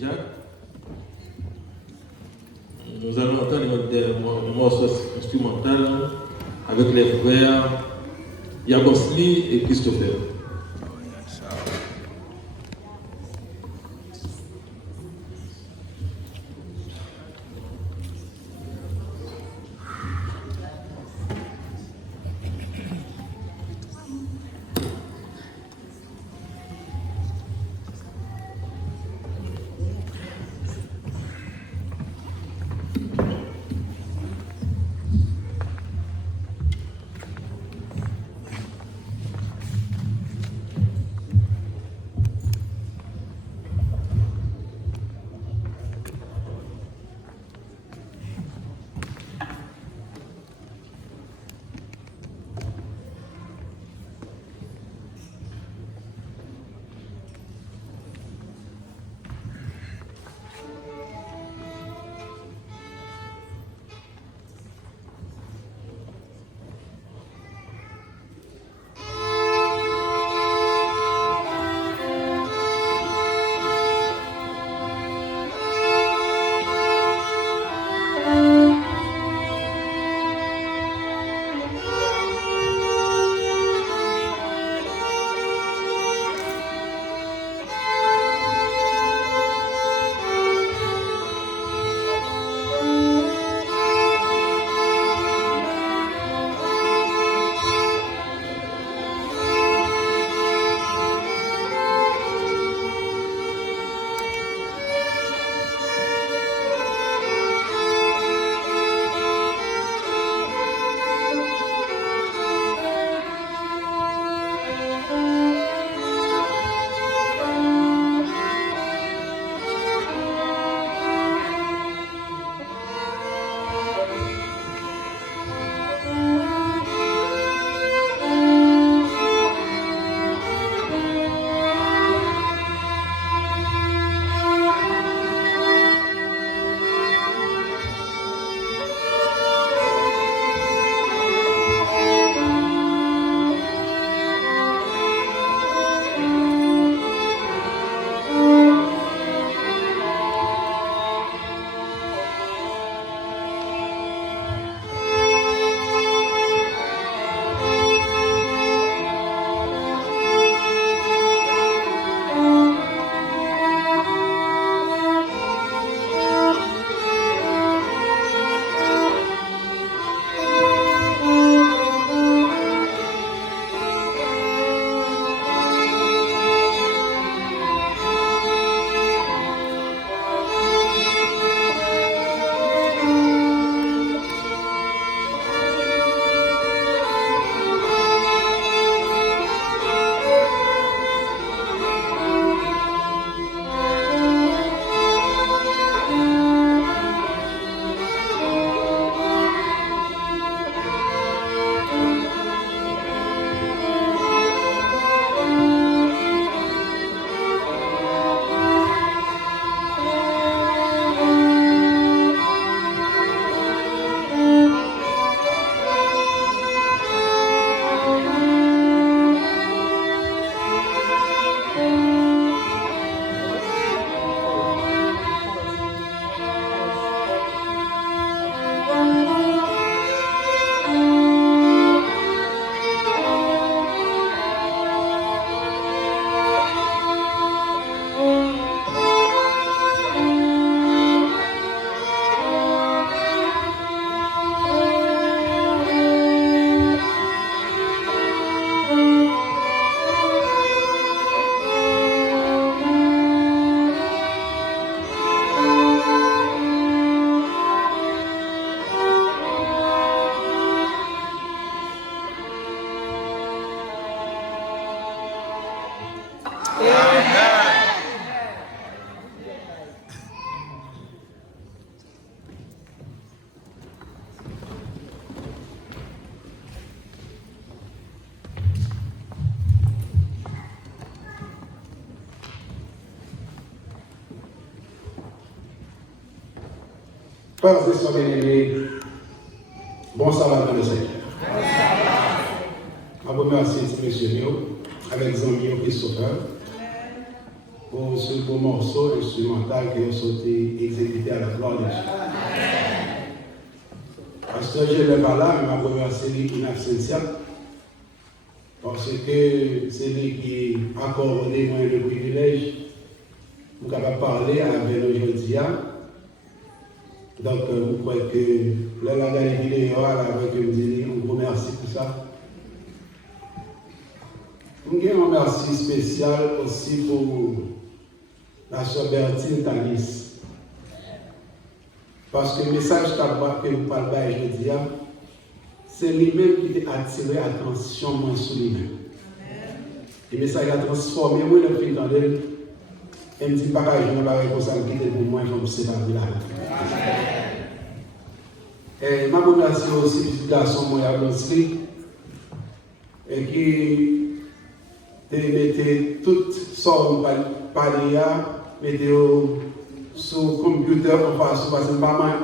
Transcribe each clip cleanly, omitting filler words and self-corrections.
Jacques. Nous allons entendre un morceau instrumental avec les frères Yabosli et Christopher. Frères et sœurs bien-aimés, bon sabbat dans le Seigneur. Je vous remercie, messieurs, avec Zambio Christopher, pour ce beau morceau instrumental qui a sauté exécuté à la gloire de Dieu. Pasteur, je ne vais pas là, mais je vais remercier in absentia, parce que c'est lui qui a accordé moi le privilège pour capable parler avec nous aujourd'hui. Donc, vous croyez que là, la vidéo, avec me dit, on vous remercie pour ça. Je vous remercie spécial aussi pour la sœur Bertine Tanis. Parce que le message que vous parlez aujourd'hui, c'est lui-même qui a attiré l'attention sur lui-même. Le message a transformé, moi, le fil dans elle. Elle me dit, pas je n'ai pas responsabilité pour moi, il faut me séparer là. Et ma remercie aussi petit garçon, moi, et qui mettait toutes sortes de paria, mettez sur le computer, parce que je ne pas même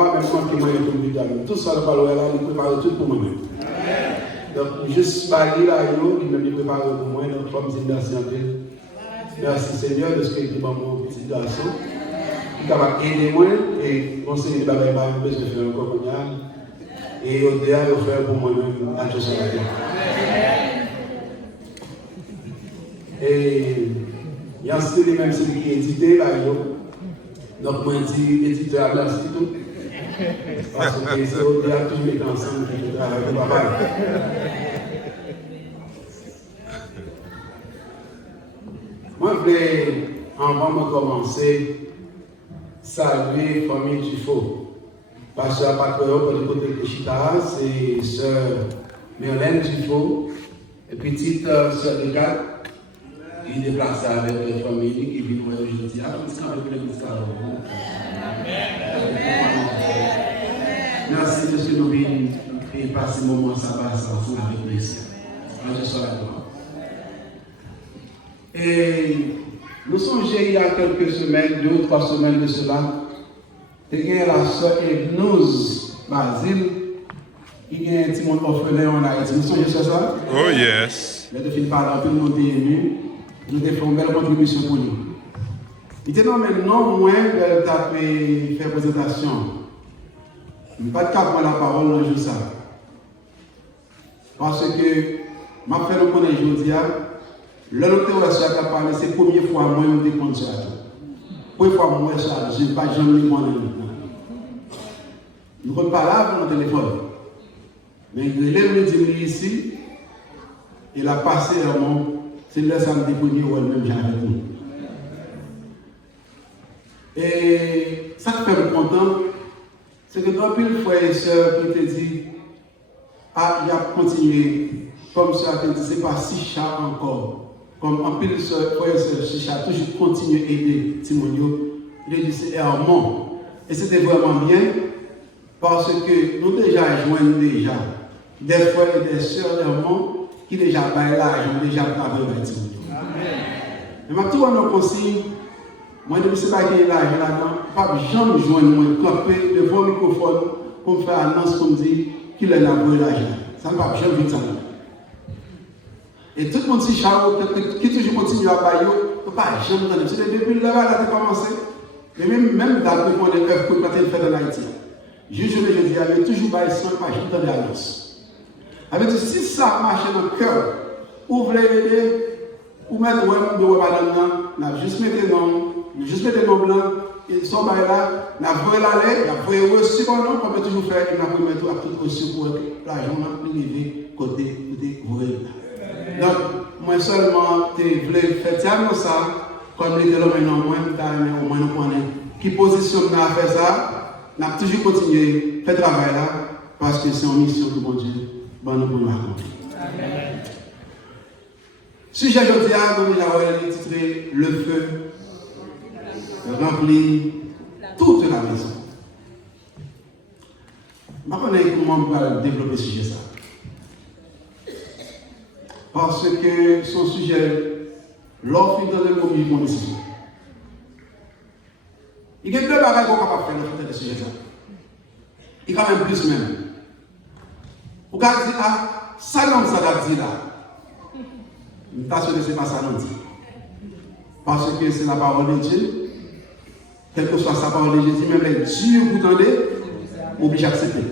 qui m'a le computer. Tout ça, le parole là, il prépare tout pour moi-même. Donc, juste parler là, il me prépare pour moi, donc, je me dis merci un peu. Merci Seigneur de ce que tu m'as mon petit garçon, qui t'a aidé moi et conseiller de bagaille pas besoin de faire encore comme ça. Et au-delà de faire pour moi-même à tout ça. Et il y a un style même celui qui est édité là, donc moi je dis éditeur merci tout. Parce que c'est au-delà toujours mettre ensemble qui travaille pour papa. Moi, je voulais, avant de commencer, saluer la famille Dufaux. Pasteur Patriot, du côté de Chita, c'est sœur Myrlène Dufaux, et petite sœur de Gat, qui est déplacée avec la famille, qui vit aujourd'hui. Merci de ce que nous venons et passer ce moment sabbat ensemble avec plaisir. Je sois là. Et nous songeons il y a quelques semaines, 2 ou 3 semaines de cela, il y a la sœur Egnose Basile qui a un petit monde orphelin en Haïti. Nous songeons sur ça? Oh yes. Les deux filles parlent, tout le monde est ému. Nous avons fait une belle contribution pour nous. Il était non moins de taper, faire présentation. Je ne vais pas prendre la parole dans le jour ça. Parce que, je vais faire le connaître aujourd'hui. Le notaire a parlé, c'est la première fois que je me décompte ça. Première fois que je n'ai pas jamais demandé. Nous ne pas là pour le téléphone. Mais il me dit ici, il a passé un moment, c'est le samedi premier ou elle-même avec nous. Et ça qui fait me content, c'est que quand il frère et soeur qui te dit, ah, il a continué, comme ça, te dit, c'est pas si chat encore. Comme un pile frère et soeur, Chicha, toujours continuer à aider Timonio, il a dit, c'est Hermon. Et c'était vraiment bien, parce que nous déjà joignons déjà des frères et des sœurs Hermon qui déjà baillent l'argent, déjà travaillent avec Timonio. Mais ma tout en consigne, moi, je ne sais pas qui est l'argent là-dedans, pas jamais joindre moi, camper devant le microphone pour me faire annonce comme dire qu'il a envoyé l'argent. Ça ne va jamais vite ça. Et tout le monde qui toujours continue à bailler, ne peut pas jamais entendre. C'est depuis là-bas que tu as commencé. Mais même d'après qu'on est œuvre pour faire dans l'Haïti. Je dis, il y avait toujours baillé sans pas jamais entendre l'annonce. Avec si ça marche dans le cœur, ouvrez l'aider, ou mettre de là, n'a juste mis des noms, juste mettre des noms blancs, ils sont là, n'a volé la lettre, n'a volé reçu mon nom, on peut toujours faire, il n'a pas mis tout à tout reçu pour l'argent, privé, côté, volé. Donc, moi seulement, tu voulais faire ça, comme les l'homme et non moins, au moins nous connaissons. Qui positionne à faire ça, n'a toujours continué à faire travail là, parce que c'est une mission que bon Dieu, bon nous pouvons accomplir. Amen. Sujet aujourd'hui, nous avons titré Le feu remplit toute la maison. Je ne sais pas comment on va développer ce sujet. Parce que son sujet, l'offre dans le monde vivant ici. Il y a deux bagages qu'on va faire dans ce sujet. Il y a quand même plus même. Vous pouvez dire, ah, ça non, ça l'a dit là. Je ne suis pas sûr que ce n'est pas ça non dit. Parce que c'est la parole de Dieu. Quelle que soit sa parole de Jésus, même Dieu vous tendez, obligé d'accepter.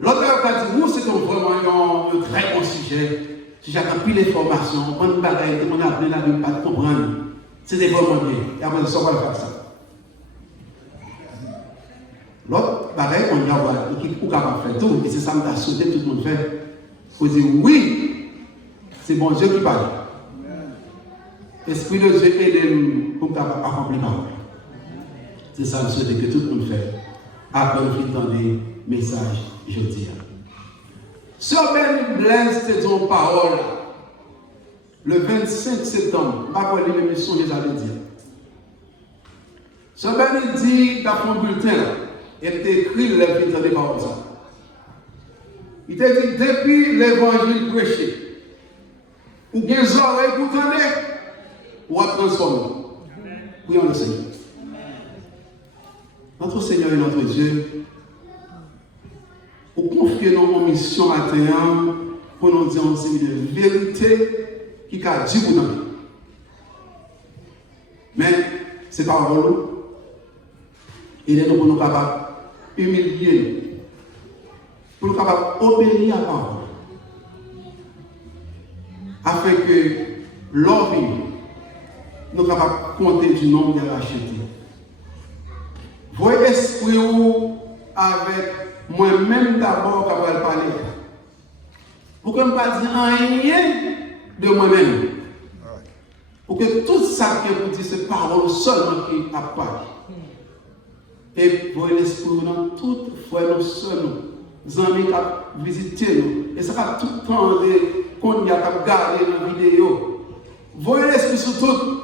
L'autre a dit, nous, c'est vraiment un très bon sujet. Si j'ai appris les formations, on a appris là, de ne pas comprendre. C'était vraiment bien. Et après, ça, on va faire ça. L'autre bagaille, on y a qui est capable de faire tout. Et c'est ça que sauté, tout le monde fait. Il faut dire oui, c'est bon Dieu qui parle. Esprit de Dieu aide pour accomplir la parole. C'est ça que que tout le monde fait. Après, on fait des messages, je dis. Sœur Ben Blaise, c'est ton parole. Le 25 septembre, après l'émission, je l'avais dit. Sœur Ben dit, dans son bulletin, elle t'a écrit le vitre des paroles. Il t'a dit, depuis l'évangile prêché, ou bien les oreilles pour t'entendre, ou à transformer. Prions le Seigneur. Notre Seigneur et notre Dieu, pour confier nos missions à terre, pour nous dire un signe de vérité qui a dit pour nous. Mais c'est pas pour il est pour nous capables d'humilier, pour nous capables d'obéir à la parole, afin que l'homme nous capables de compter du nombre de rachetés. Voyez esprit avec moi-même d'abord capable de parler. Pour que je ne pas dire rien de moi-même. Pour que tout ça qui est pour dire, c'est parole seulement qui a parlé. Et voyez l'esprit dans toute fois, nous seuls, nous amis qui visiter nous. Et ça va tout le temps qu'on y a regardé dans la vidéo. Voyez l'esprit sur tout.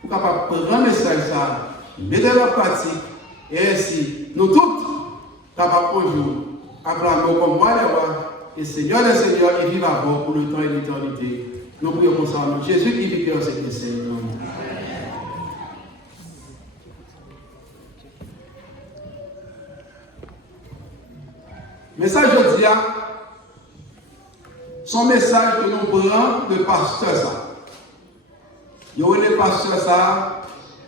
Pour capable prendre le message, mettre en pratique. Et ainsi, nous tous, capables de jour, acclamer comme moi les rois, et Seigneur des Seigneurs, et vivre avant pour le temps et l'éternité. Nous prions pour ça. Jésus qui vit dans cette scène. Message de Dieu, son message que nous prenons de pasteur ça. Nous avons le pasteur ça,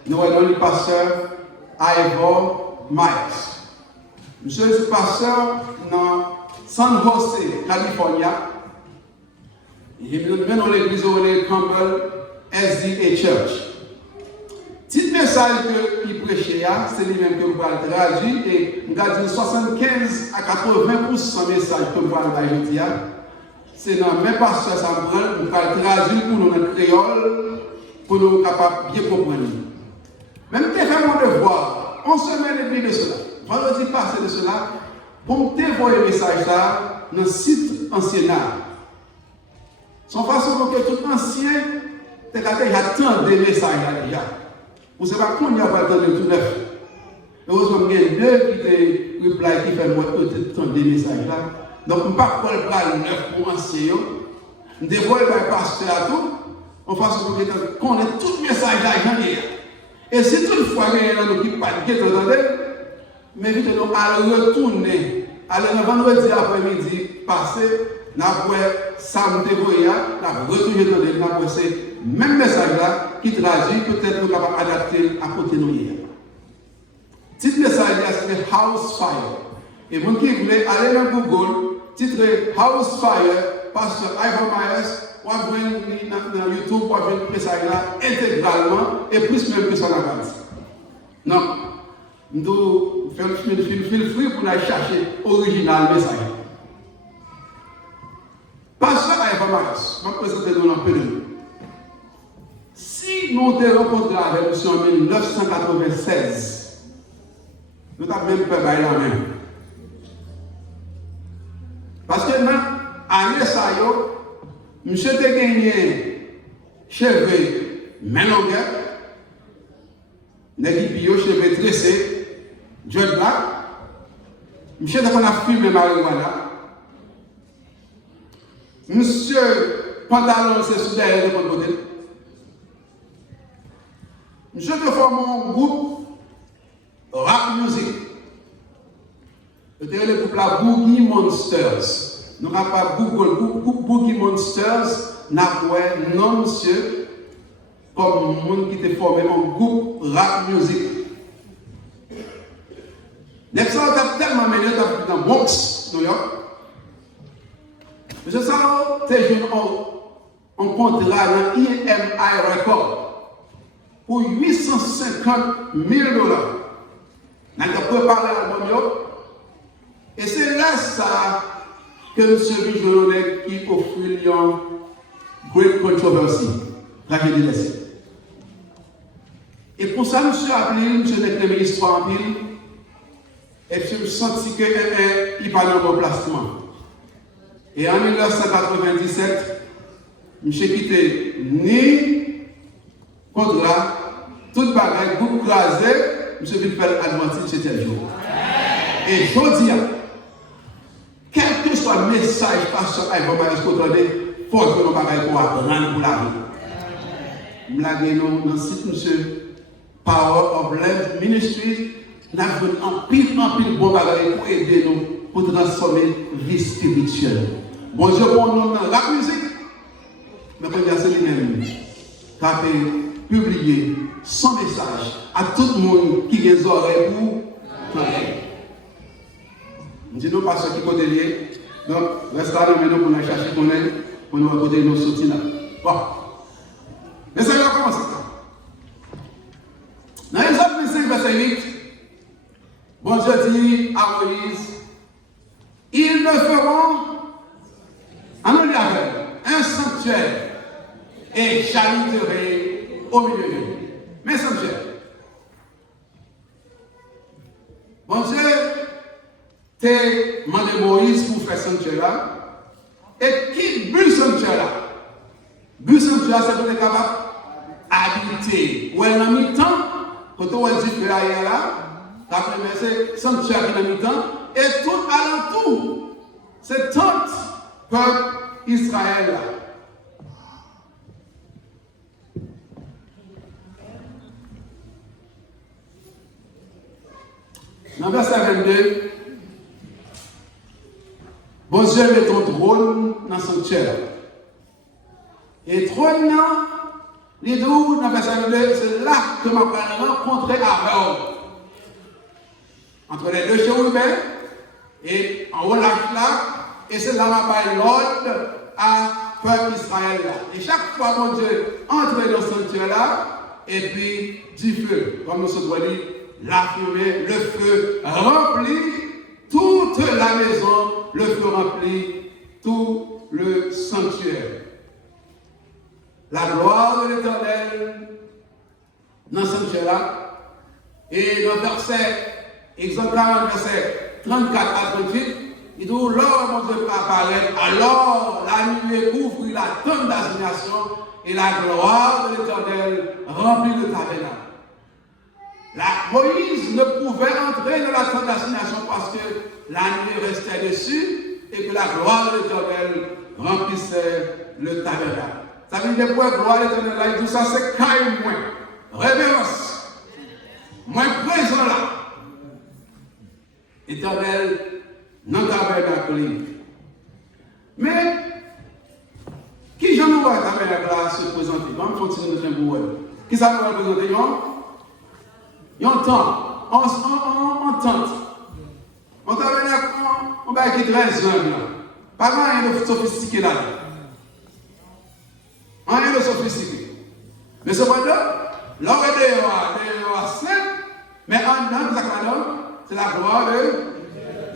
nous avons le pasteur Ivor Myers. Monsieur est pasteur dans San Jose, Californie. Il est dans l'église de Campbell SDA Church. Petit message qu'il prêchait, c'est lui-même que vous allez traduire et nous avons 75 à 80% de message que vous allez dire. C'est dans le même pasteur Samuel, nous allons traduire pour nous en créole, pour nous capables de bien comprendre. Même si fait mon devoir, on se met les de cela. Vendredi passé de cela, pour me dévoiler le message là, dans le site ancien. Son façon pour que tout ancien, tu as déjà tant de messages là déjà. Vous ne savez pas combien il y a pas de tout neuf. Heureusement, il y a deux qui reply qui fait moi tant de messages là. Donc, je ne vais pas prendre le neuf pour ancien. Je dévoile le pasteur à tout. En façon pour que qu'on ait tout message là, j'en ai. Et si toutefois il y a un qui pas de attendez, mais vite nous allons retourner, aller le vendredi après-midi passé, nous avons samedi voyage, nous avons retourné dans les nous c'est même message là qui traduit peut-être nous capable adapter à côté de nous hier. Titre message là c'est House Fire. Et vous qui voulez aller dans Google, titre House Fire, pasteur Ivor Myers. On va voir dans YouTube, on va voir le message là intégralement et plus même que ça la base. Non, nous faisons fil free pour aller chercher l'original message. Pasteur Ivor Myers, je vais présenter nous un peu de nous. Si nous avons rencontré la révolution en 1996, nous n'avons même pas baillé la même. Parce que dans l'année ça y est, monsieur a gagné cheveux main longueur, cheveux tressés, John Black. Monsieur a fumé marijuana. Monsieur, pantalon, c'est sous derrière de votre côté. Monsieur a formé un groupe rap music. C'était le groupe la Boogie Monsters. Nous n'avons pas Google Boogie Monsters, nous avons non monsieur, comme monde qui était formé en groupe rap music. Next ça a tellement mené dans Bronx, New York. Monsieur ça, t'es jeune en contrat dans EMI Record pour 850 000 dollars. Nous avons préparé l'album. Et c'est là ça que M. Vigelonet qui offre une great controversy. Tragédie laissée. Et pour ça, M. appelé, M. n'est pas histoire en pile. Et je me senti qu'il parlait de remplacement. Et en 1997, je n'ai quitté ni contrat, toute bagaille, groupe crasé, je suis venu faire Adventiste chez tel jour. Et je dis, quel que soit le message pasteur Ivan Marius Cotonné, il faut que nous bagaille pour apprendre pour la vie. Je l'ai dit dans le site, monsieur, Power of Land Ministries. Nous avons un pile bon bagage pour aider nous, pour transformer la vie spirituelle. Bon Dieu, pour nous dans la musique, mais quand il y a celui même qui a publié son message à tout le monde qui a des oreilles pour entendre. Nous disons pas ce qui côté lié. Donc, reste là, nous pour nous chercher pour nous raconter nos sorties là. Bon. Mais ça va commencer. Dans Exode 25, verset 8, bon Dieu dit à Moïse, ils me feront un sanctuaire et j'habiterai au milieu d'eux. Mais sanctuaire. Bon Dieu t'a demandé Moïse pour faire sanctuaire là. Et qui but sanctuaire là? But sanctuaire, c'est pour être capable d'habiter. Ou elle a mis temps, quand on a dit que là, d'après verset, sanctuaire qui a mis temps, et tout alentour, c'est tente peuple Israël là. Dans verset 22, bon Dieu met ton trône dans le sanctuaire. Et trône, les deux, dans verset 22, c'est là que ma parole rencontré Aaron. Entre les deux chérubins, et en haut là, et c'est là ma parole l'ordre à peuple Israël là. Et chaque fois, mon Dieu entre dans le sanctuaire là, et puis du feu, comme nous sommes dit, la fumée, le feu remplit toute la maison, le feu remplit tout le sanctuaire. La gloire de l'Éternel dans ce sanctuaire-là, et dans le verset, Exode 40, verset 34 à 38, il dit, lors mon Dieu apparaît, alors la nuée couvre la tente d'assignation, et la gloire de l'Éternel remplit le tabernacle. Moïse ne pouvait entrer dans la tente d'assignation parce que la nuée restait dessus et que la gloire de l'Éternel remplissait le tabernacle. Ça veut dire que la gloire de l'Éternel, là, tout ça, c'est caille moins. Révérence. Moins présent là. Éternel, non tabernacle. Mais, qui j'en vois le tabernacle là se présenter? On va continuer notre temple. Qui ça va représenter? Il y a un temps, on tente. On tabernacle, on va être très jeune là. Pas rien de sophistiqué là. Rien de sophistiqué. Mais cependant, l'homme est dehors saint, mais en dedans, c'est la gloire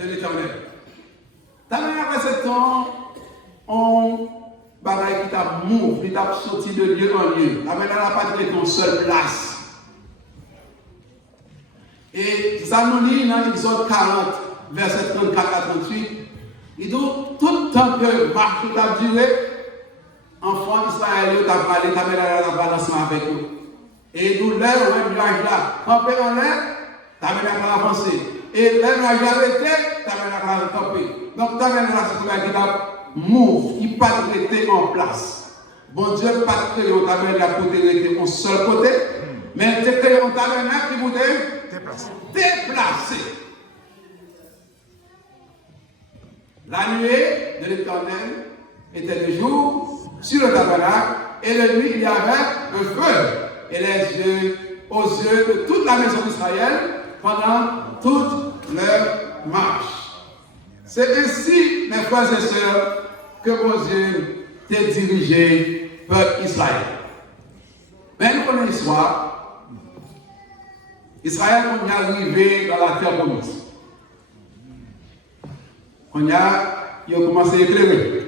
de l'Éternel. Tabernacle, après ce temps, on bagaille qui t'a mouvé, qui t'a sorti de lieu en lieu. Tabernacle n'a pas été ton seule place. Et ça nous dit dans Exode 40, verset 34 à 38, il dit tout le temps que marche a duré, enfant d'Israël a parlé, tabernacle a balancé avec eux. Et nous, l'air, le nuage là, campé en l'air, tabernacle a avancé. Et le nuage a arrêté, tabernacle a campé. Donc, tabernacle c'est un qui move, qui pas été en place. Bon Dieu, pas créé un tabernacle pour être en seul côté, mais il a créé un tabernacle qui voulait déplacé. La nuée de l'Éternel était le jour sur le tabernacle et de nuit il y avait un feu, et aux yeux de toute la maison d'Israël pendant toute leur marche. C'est ainsi, mes frères et sœurs, que Moïse t'est dirigé par Israël. Mais nous connaissons l'histoire. Israël, on est arrivé dans la terre promise. Il a commencé à éclairer.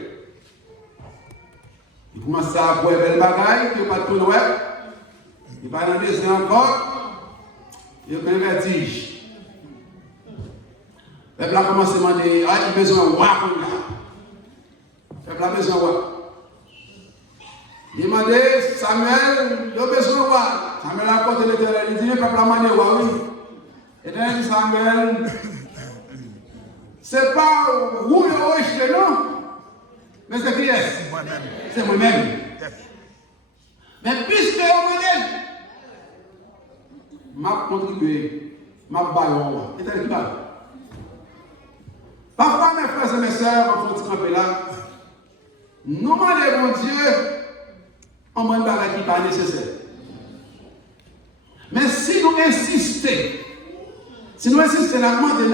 Il commence à boire belle bagaille, il n'y a pas de tout noir. Il va dans le désert encore. Il y a un vertige. Le peuple a commencé à demander, ah, il a besoin de roi. Le peuple a besoin de roi. Il m'a dit, Samuel, il a besoin de roi. Samuel a porté l'Éternel, il dit, le peuple a demandé roi, oui. L'Éternel dit, Samuel, c'est pas vous le rejeté, non? Mais c'est qui est? C'est moi-même. Mais puisque moi-même, m'a contribué, m'a ballon. Et qui parle? Parfois, mes frères et mes sœurs, on faut camper là. Nous demandons, mon Dieu, on demande pas qui n'est pas nécessaire. Mais si nous insistons, la demander,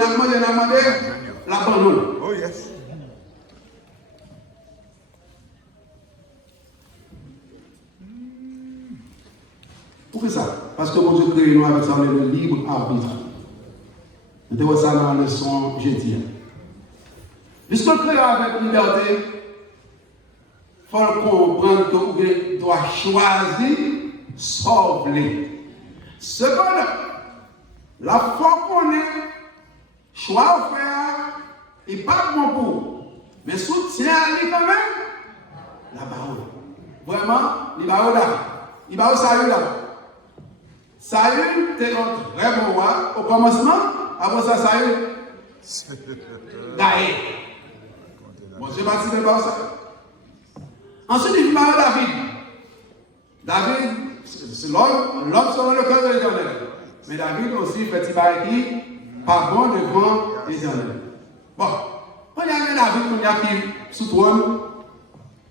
la bonne. Oh yes. Pourquoi ça? Parce que mon Dieu crée nous avec ça, le libre arbitre. Nous devons ça dans la leçon jeudi. Puisqu'on crée avec liberté, il faut comprendre que vous doit choisir sauver. Cependant, la fois qu'on est, choix au faire, il n'est pas bon pour. Mais soutien à lui quand même, la parole. Vraiment, il va là. Il va au salut là. Saül était un très bon roi au commencement, après ça, Saül gaé. Bon, je ne vais pas citer par ça. Ensuite, il va à David. David, c'est l'homme selon le cœur de l'Éternel. Mais David aussi fait il qui pas bon devant l'Éternel. Bon, quand il y a David, il y a qui sous trône,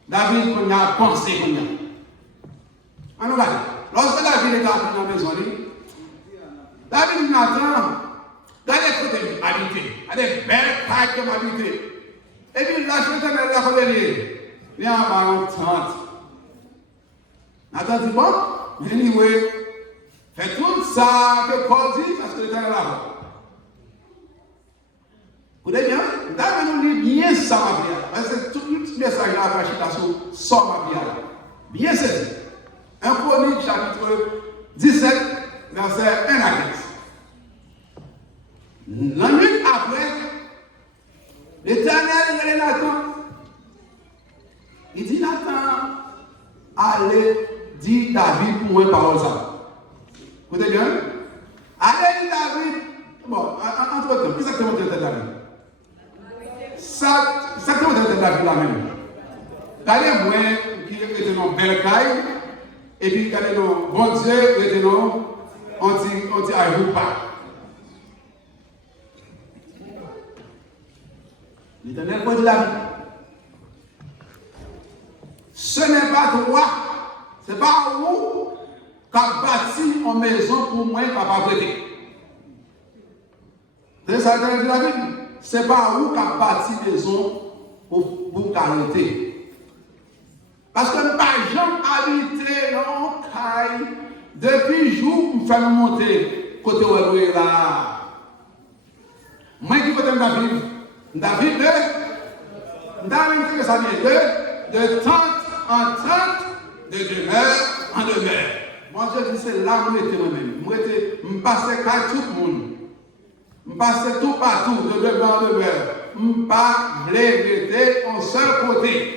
David, il y a pensé, il y a. On nous regarde. Lorsque David est arrivé dans la maison, David Nathan, regardez côté habité, des belles pailles comme habité. Et puis là, je vais la côté il y a un tente. Nathan dit bon, anyway, fais tout ça que Paul dit parce que l'Éternel est là. Vous voyez bien, David nous lit bien ça, ma prière. Parce que tout le message là, la citation, sort ma prière. Bien saisi. 1 Chronique, chapitre 17, verset 1 à 15. La nuit après, l'Éternel est Nathan. Il dit Nathan, allez, dit David pour moi parole ça. Vous écoutez bien? Allez, dit David. Bon, entre-temps, exactement de David. Ça, exactement de David là même. Allez, moi, qui était dans belle caille. Et puis, regardez, bon Dieu, regardez, on dit ajoute pas. L'Éternel peut dire la vie. Ce n'est pas toi, ce n'est pas vous qui avez bâti une maison pour moi qui n'a pas prêté. C'est ça que dit la Bible. Ce n'est pas vous qui avez bâti une maison pour vous arrêter. Parce que nous n'avons jamais habité dans le caille depuis le jour où nous faisons monter côté où nous est là. Moi qui côté David, David que ça vient de tente en tente, de demeure en demeure. Mon Dieu dit c'est là où j'étais moi-même. Moi je passais qu'à tout le monde. Je passais tout partout, de demeure en demeure. Je ne pas rester en seul côté.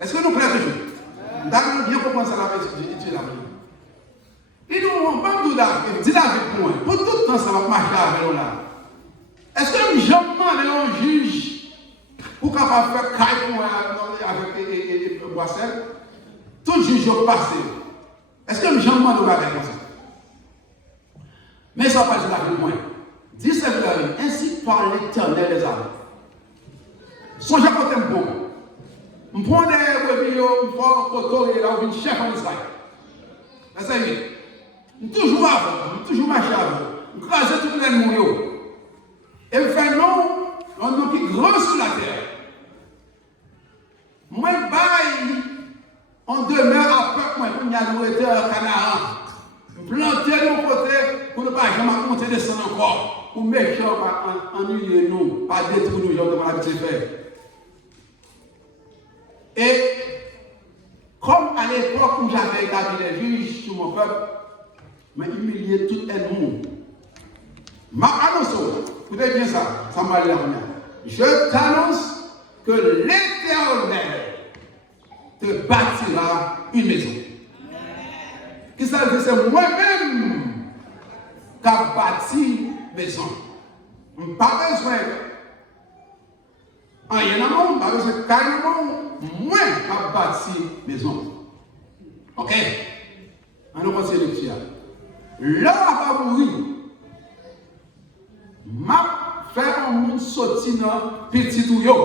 Est-ce que nous plaît toujours? Nous avons bien compris ça la vérité. Et nous, on parle de David, dit David pour moi, pour tout le temps ça va marcher avec nous là. Est-ce que nous jamais demandé un juge pour capable faire caille pour moi avec Boissel? Tout juge est passé. Est-ce que nous jamais demandé un comme ça? Mais ça va pas dire David pour moi. Dis serviteur, ainsi parle l'Éternel des armées. Songez à côté bon. Je prends des brebis, je prends un coteau et là, je suis chef en Israël. Ça y est. Je suis toujours avant, je suis toujours marché avant. Je crase tout le monde. Et je fais un nom qui est grand sur la terre. Moi, on demeure à peu près pour y aller au Canaan. Planter de mon côté pour ne pas jamais monter descendre encore. Pour mettre les gens ennuyer nous, pas détruire nous, gens comme l'habitude de faire. Et comme à l'époque où j'avais établi les juges sur mon peuple, m'a humilié tout le monde. M'a annoncé, écoutez bien ça, ça m'a l'air bien. Je t'annonce que l'Éternel te bâtira une maison. Qui ça veut dire? C'est moi-même qui ai bâti maison. Pas besoin rien à monde, pas besoin de carrément, moi qui ai bâti maison. Ok? On va continuer lecture. Là, va mourir. M'a fait un monde sortir dans petit tuyau.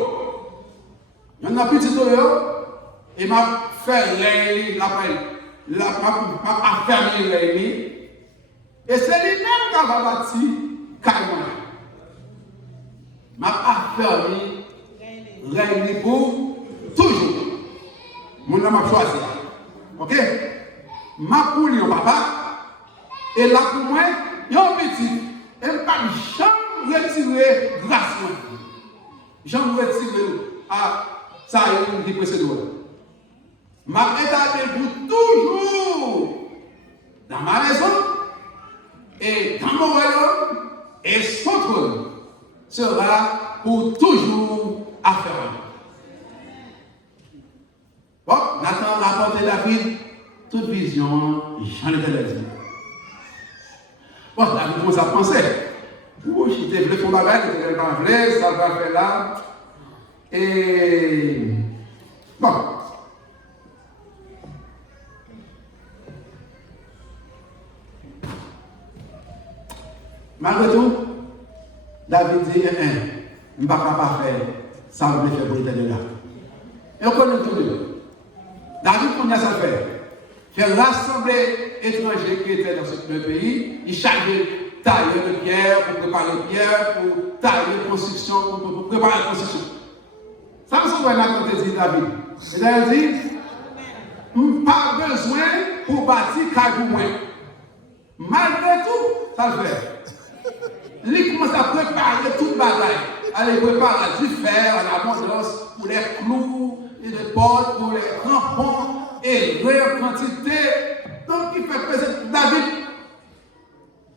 Il y en a petit tuyau et m'a fait régler m'a affermi régler. Et c'est lui-même qui a bâti carrément. M'a affermi régler pour toujours. Mon nom m'a choisi. Ok? M'a pouli au papa. Et là pour moi, il y a un petit. Et je ne peux jamais retirer grâce. Jamais retirer ça y est, il précédent. Ma établi pour toujours dans ma maison et dans mon royaume et son trône sera pour toujours affaire. Bon, Nathan rapporte David toute vision, j'en ai dit. Bon, David commence à penser. Oh, j'étais venu pour ma bête, j'étais pas venu, ça va faire là. Et bon. Malgré tout, David dit, je ne vais pas faire ça, je vais faire pour l'Éternel. Et on connaît tout deux. David, combien ça fait? Faire rassembler étrangers qui étaient dans ce pays, il chargeait tailler de pierre pour préparer pierre, pour tailler la construction, pour préparer la construction. Ça me semble que dit David. Et David dit, pas besoin pour bâtir Kagoumoué. Malgré tout, ça le fait. Il commence à préparer toute bagaille. Aller préparer du fer, à l'abondance, pour les clous, et les portes, pour les crampons, et grande quantité. Donc, il fait présenter David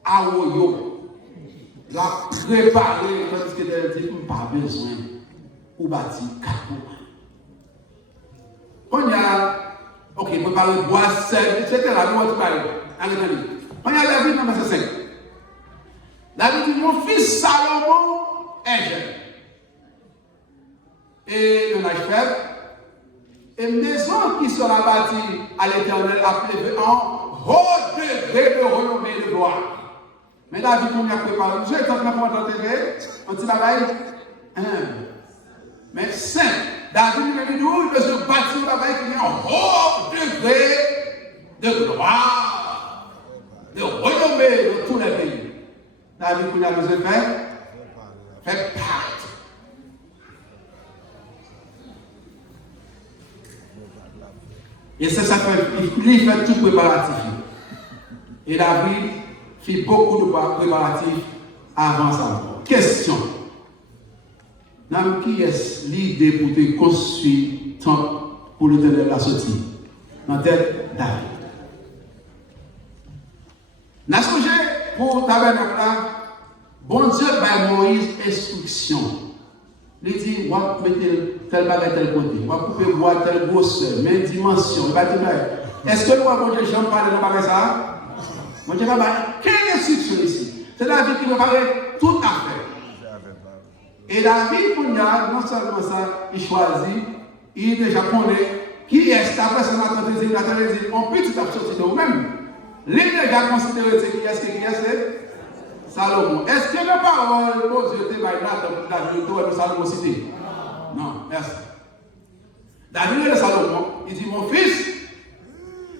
à Oyo. Il a préparé, tandis que David dit, pas besoin pour bâtir Kagoumoué. On y a, ok, préparer le bois, sel, etc. Nous allons parler. On y a David dans verset 5. David dit, mon fils Salomon est jeune. Et le âge faible. Et maison qui sera bâtie à l'Éternel appelée en haut degré de renommée de gloire. Mais David, on y a préparé. Je vais t'entendre comment t'entendre. On dit la mais saint. David me dit, nous, il veut bâtir la veille qui est en haut degré de gloire, de renommée dans tous les pays. David, qu'on a besoin de faire pacte. Et c'est ça qu'il fait tout préparatif. Et David fait beaucoup de préparatifs avant ça. Question. Qui est l'idée pour te construire temple pour l'Éternel la sortie? Dans tête David. N'a songé pour tabernacle là, bon Dieu par Moïse instruction. Il dit, on va mettre tel bagage tel côté, on va couper bois telle grosseur, même dimension, est-ce que nous avons déjà parlé de bagage ça? Mon Dieu, quelle instruction ici? C'est David qui préparait toute affaire. Et David, non seulement ça, il choisit, il déjà connaît qui est la personne à côté de Nathalie, on peut tout sortir de vous-même. Il déjà considéré qui est Salomon. Est-ce que la parole de Dieu était David de Salomon cité? Non, merci. David et Salomon, il dit, mon fils,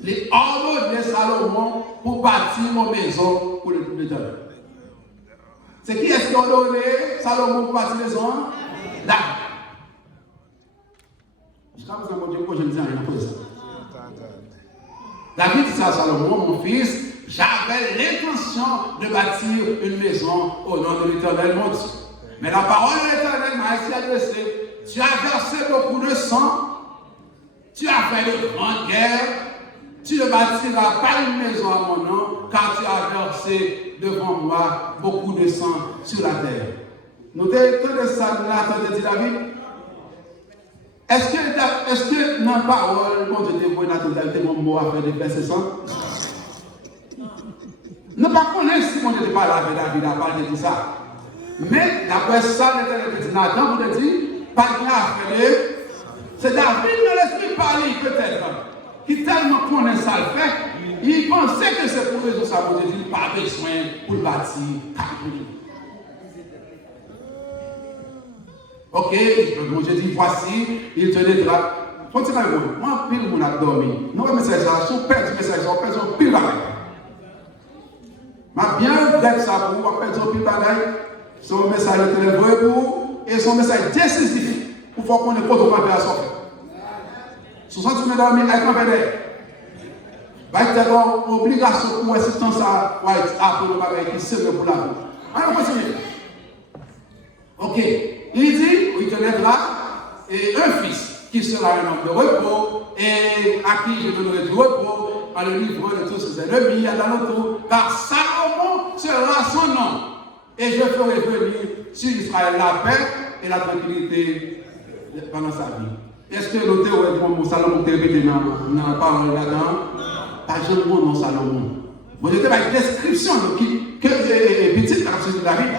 il ordonne Salomon pour bâtir mon maison pour l'Éternel. C'est qui est-ce qui a ordonné Salomon pour bâtir la maison? David. Jusqu'à présent, mon Dieu, je ne dis rien pour ça. David dit à Salomon, mon fils, j'avais l'intention de bâtir une maison au nom de l'Éternel, mon Dieu. Mais la parole de l'Éternel m'a ainsi adressée. Tu as versé beaucoup de sang, tu as fait de grandes guerres, tu ne bâtiras pas une maison à mon nom, car tu as versé devant moi beaucoup de sang sur la terre. Notez que ça, là, dit David. Est-ce que dans la parole, mon Dieu, David, mon mot a fait des versets sans? Ne pas connaître si mon Dieu parle avec David à parler de tout ça. Mais d'après ça, l'Éternel dit Nathan, vous le dites, pas de affaire. C'est David dans l'esprit parler peut-être, qui tellement connaît ça le fait, il pensait que c'est pour résoudre ça, pour dire, pas besoin pour le bâtir. Ok, bon, je dis voici, il te l'aidera. Faut dire moi, pile mon a dormi. Nous, message ça, si on perd du message, on perd son pile bagaille. Ma bien d'être ça pour, on perd son pile bagaille. Son message de téléphone et son message décisif pour faire qu'on ne peut pas faire ça. 60 minutes dormir avec un pédé. Va être obligation pour assistance à pour le bagage qui sert pour la vie. Alors, continue. Ok. Il dit, il te lèvera, et un fils qui sera un homme de repos, et à qui je donnerai du repos, en le livrant de tous ses ennemis à l'entour, car Salomon sera son nom. Et je ferai venir sur Israël la paix et la tranquillité pendant sa vie. Est-ce que le théorème de Salomon est répété dans la parole là-dedans? Pas jamais mon nom Salomon. Moi, j'étais dans une description que petite partie de David.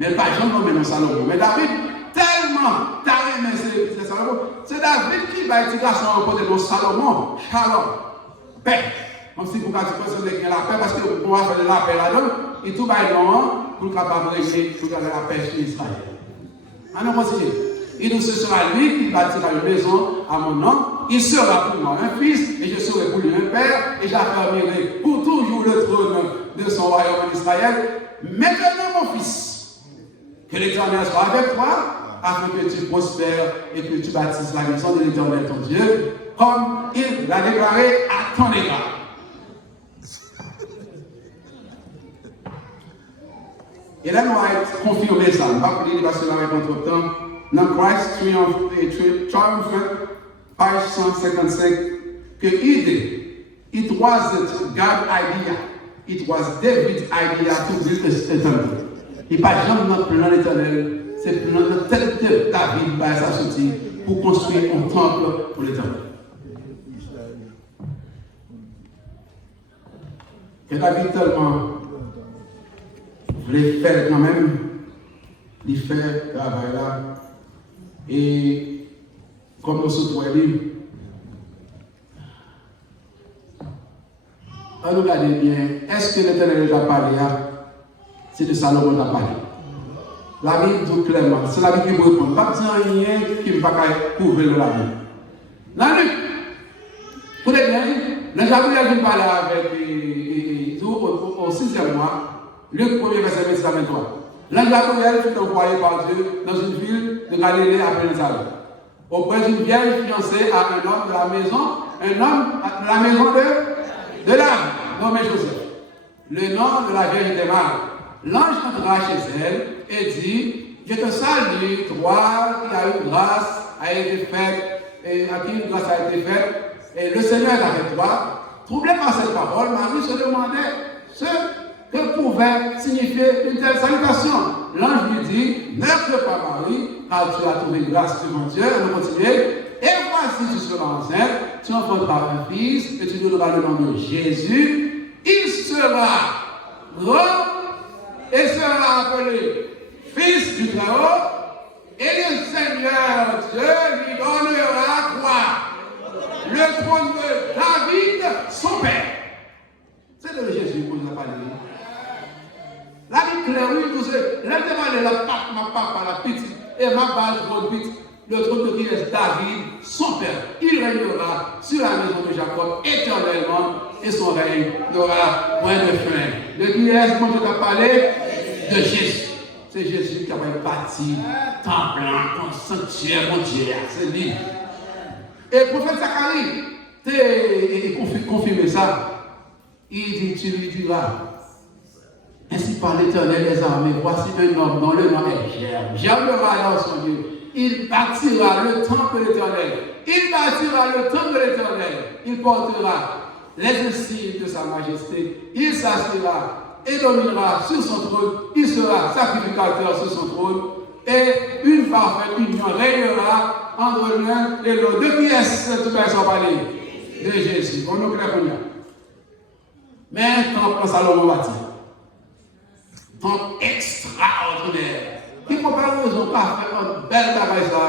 Mais pas jamais mon nom Salomon. Mais David, tellement taré, c'est Salomon. C'est David qui va être garçon au côté de Salomon. Shalom. Paix. Comme si vous avez dit que la paix, parce que vous va faire de la paix là-dedans, et tout va être non pour capable de régler pour garder la paix sur Israël. Alors, continue. Il nous sera lui qui bâtira une maison à mon nom. Il sera pour moi un fils, et je serai pour lui un père, et j'affermirai pour toujours le trône de son royaume d'Israël. Maintenant, mon fils, que l'Éternel soit avec toi, afin que tu prospères et que tu bâtisses la maison de l'Éternel ton Dieu, comme il l'a déclaré à ton égard. Et là, nous allons confirmer ça. Je ne vais pas vous dire parce que là, avec notre temps. Dans Christ Triumphant, page 155, que it wasn't God's idea, it was David's idea to build a temple. Il n'y a pas jamais dans le plan éternel, c'est le plan de tel que David va s'assortir pour construire un temple pour l'Éternel. Que David tellement voulait faire quand même, il fait travail là. Et comme nous sommes lui, on regarde bien, est-ce que l'Éternel a parlé? C'est de Salomon qui a parlé. La Bible dit clairement, c'est la Bible qui vous répond. Pas de rien qui ne va pas couvrir la Bible. Dans Luc, vous êtes bien, dans Gabriel qui parle avec au 6e mois, Luc 1er verset 26 à 23. L'ange Gabriel fut envoyé par Dieu dans une ville de Galilée appelée Nazareth, auprès d'une vierge fiancée à un homme de la maison, de la maison de David, nommé Joseph. Le nom de la vierge était Marie. L'ange entra chez elle et dit, je te salue, toi qui as eu grâce a été faite, et à qui une grâce a été faite, et le Seigneur est avec toi. Troublé par cette parole, Marie se demandait ce que pouvait signifier une telle salutation. L'ange lui dit, ne pleure pas Marie, car tu as trouvé grâce devant Dieu. On continue. Et voici, tu seras enceinte, tu enfanteras un fils, et tu lui donneras le nom de Jésus. Il sera grand et sera appelé Fils du Très-Haut, et le Seigneur Dieu lui donnera quoi? Le trône de David, son père. C'est de Jésus qu'on nous a parlé. La Bible claire, oui, tout ça. Là, demandez la papa, ma papa, la petite, et ma balle trop petite. le trône de qui est David, son père. Il régnera sur la maison de Jacob éternellement et son règne n'aura point de fin. De qui est-ce qu'on t'a parlé? De Jésus. C'est Jésus qui a bâti temple, un sanctuaire, mon Dieu, c'est lui. Et le prophète Zacharie, confirmé ça. Il dit, tu lui diras, ainsi par l'Éternel des armées, voici un homme dont le nom est Germe. Germe dans son Dieu. Il bâtira le temple de l'Éternel. Il bâtira le temple de l'Éternel. Il portera les insignes de sa majesté. Il s'assiera et dominera sur son trône. Il sera sacrificateur sur son trône. Et une parfaite union régnera entre l'un et l'autre. De qui est-ce que tu peux parler? De Jésus. On nous connaît combien? Mais un temple Salomon bâti. Temple extraordinaire. Qui peut pas raison pas faire une belle bagaille ça.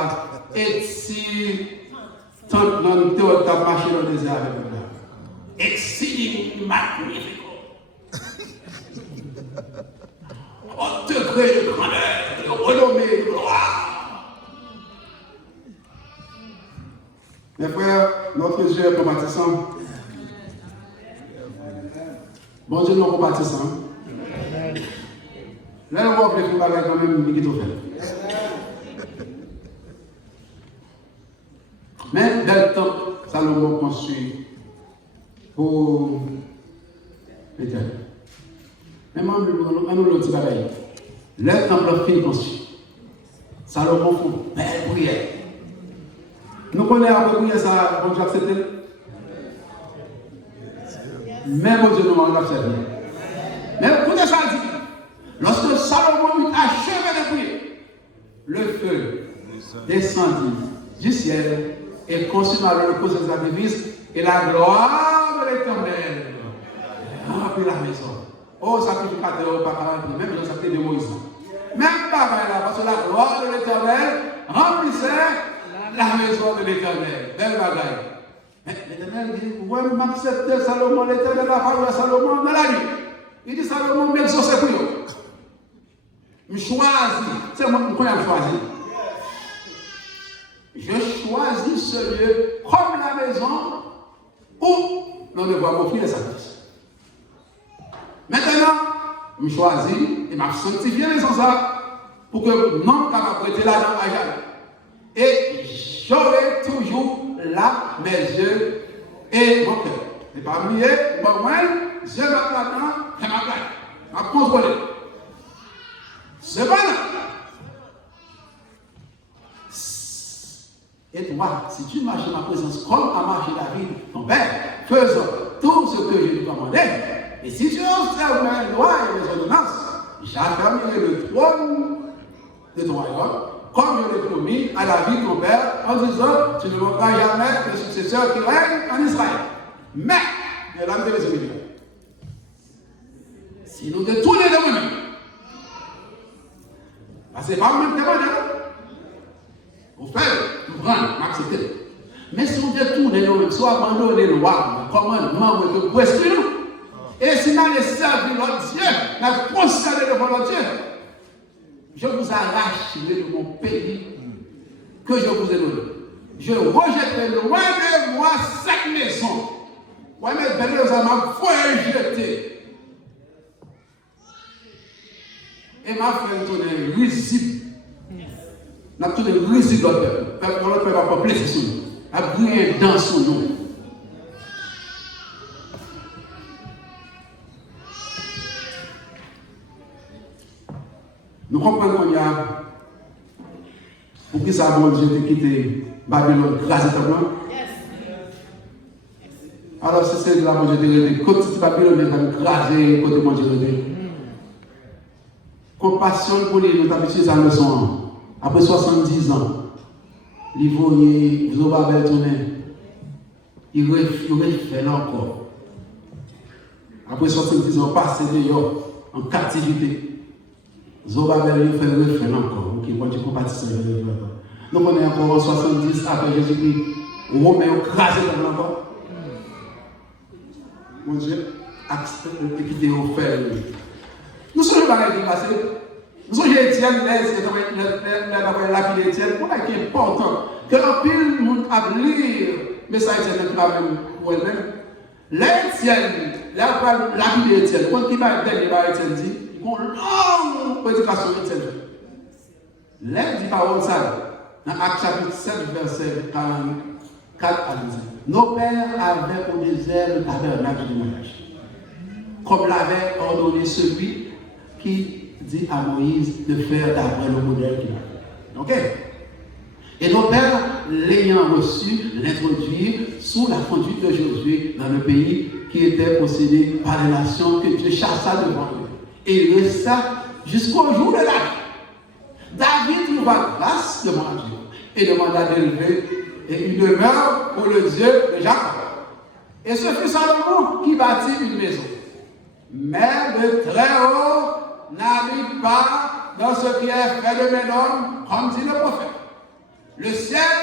Et si temple dans le théâtre t'as marché dans le désert avec nous. Exceeding magnifique. Au degré de grandeur, de renommée, de gloire. Mes frères, notre Dieu est compatissant. Bon Dieu non compatissant. Là, on va faire un quand même, il est fait. Mais dans le temps, Salomon construit pour l'Éternel. Même en nous le dit pareil. Le temple fin construit. Salomon fait une belle prière. Nous connaissons après prière ça, bon Dieu accepté. Mais bon Dieu nous a accepté. Mais écoutez ça dit. Lorsque Salomon a achevé de prier, le feu descendit du ciel et consuma le cause des sacrifices et la gloire de l'Éternel remplit la maison. Oh, sacrificateur, pas même le sacrifice de Moïse. Même pas là, parce que la gloire de l'Éternel remplissait la maison de l'Éternel. Belle bagaille. Mais l'Éternel dit, vous pouvez m'accepter Salomon, l'Éternel a parlé à Salomon dans la nuit. Il dit, Salomon, m'exaucer pour vous. Je choisis, c'est moi qui ai choisi. Je choisis ce lieu comme la maison où l'on devra m'offrir les sacrifices. Maintenant, je choisis et m'a sanctifié les ça pour que non capable prêter là dans la jambe. Et j'aurai toujours là mes yeux et mon cœur. Et parmi eux, moi, je vais là-dedans et ma plaque. Ma contrôler. Cependant, et toi, si tu marches dans ma présence comme a marché David, ton père, faisant tout ce que je lui commandais, et si tu observes mes lois et mes ordonnances, j'affermirai le trône de ton royaume, comme je l'ai promis à David, ton père, en disant, tu ne manqueras jamais le successeur qui règne en Israël. Mais, mesdames et messieurs, si nous détournons de nous-mêmes, parce que c'est pas le même témoignage. Vous faites, vous prenez, m'acceptez. Mais si on détourne nous-mêmes, soit abandonner le roi, commandement, que vous est nous. Et si nous allons servir notre Dieu, nous procéder devant notre Dieu, je vous arrache de mon pays que je vous ai donné. Je rejetterai loin de moi cette maison. Ouais, mais belle aux amants, faut jeter. Et ma frère tourne risible. N'a tourné risible dans le peuple. L'autre peuple va pas plaisir sur nous. A briller dans son nom. Nous comprenons qu'il y a pour qui ça bon Dieu de quitter Babylone grâce à toi. Alors si c'est là bon Dieu de côté Babylone est grâce côté bon Dieu de compassion pour les habitués à leçon. Après 70 ans, les voyez, vous avez tourné. Il refait encore. Après 70 ans, passé dehors, en captivité. Zobabel fait refait encore. Ok, moi je compatis. Donc on est encore en 70 après Jésus-Christ. Romain ont crasé dans encore. Mon Dieu, accepte de quitter au fer. Nous sommes dans les passé. Nous avons Étienne, nous lapidé Étienne, pour qui est important que l'empile nous a lire mais ça Étienne qui va même pour elle-même. L'Étienne, là on lapidé Étienne, quand il va dernier Étienne dit, il y a une longue prédication Étienne. L'aide dit parole ça, dans Actes chapitre 7, verset 44 à 10. Nos pères avaient au désert le tabernacle du mariage, comme l'avait ordonné celui qui dit à Moïse de faire d'après le modèle qu'il a fait. Ok? Et nos pères, l'ayant reçu, l'introduire sous la conduite de Josué dans le pays qui était possédé par les nations que Dieu chassa devant eux. Et il resta jusqu'au jour de la vie. David trouva grâce devant Dieu et demanda d'élever une demeure pour le Dieu de Jacob. Et ce fut Salomon qui bâtit une maison. Mais de très haut n'habite pas dans ce qui est fait de mes hommes, comme dit le prophète. Le ciel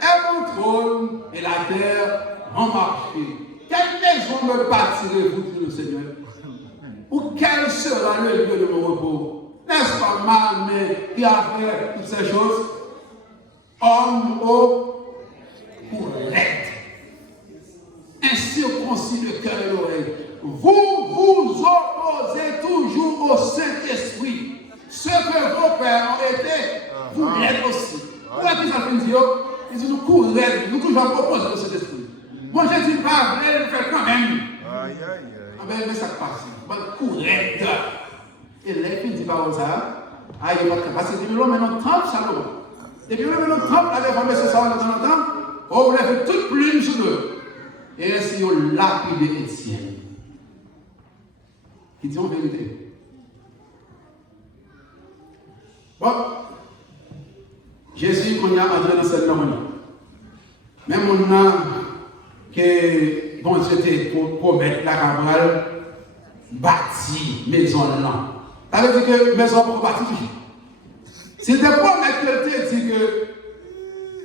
est mon trône et la terre mon marché. Quelle maison me bâtirez-vous, dit le Seigneur? Ou quel sera le lieu de mon repos? N'est-ce pas ma main qui a fait toutes ces choses? Homme haut pour l'aide. Incirconcis de cœur et l'oreille. Vous vous opposez toujours au Saint-Esprit. Ce que vos pères ont été, vous l'êtes aussi. Pourquoi est-ce que ça fait dire? Il dit nous courons, nous toujours opposés au Saint-Esprit. Moi je dis pas, vous allez le faire quand même. Ah ben, mais ça passe. Courons. Et là, il dit pas comme ça. Ah, il va parce que depuis là, maintenant, 30 Salomon. Depuis là, maintenant, 30, allez, on va mettre ça de temps en temps. Oh, vous avez fait toute plume sur eux. Et ainsi, on lapide Étienne. Qui dit en vérité. Bon, Jésus, qu'on y a entré dans cette langue. Même on a que, bon, c'était pour promettre la cabale, bâti maison là. Ça veut dire que maison pour bâtir. C'était promettre que tu dit que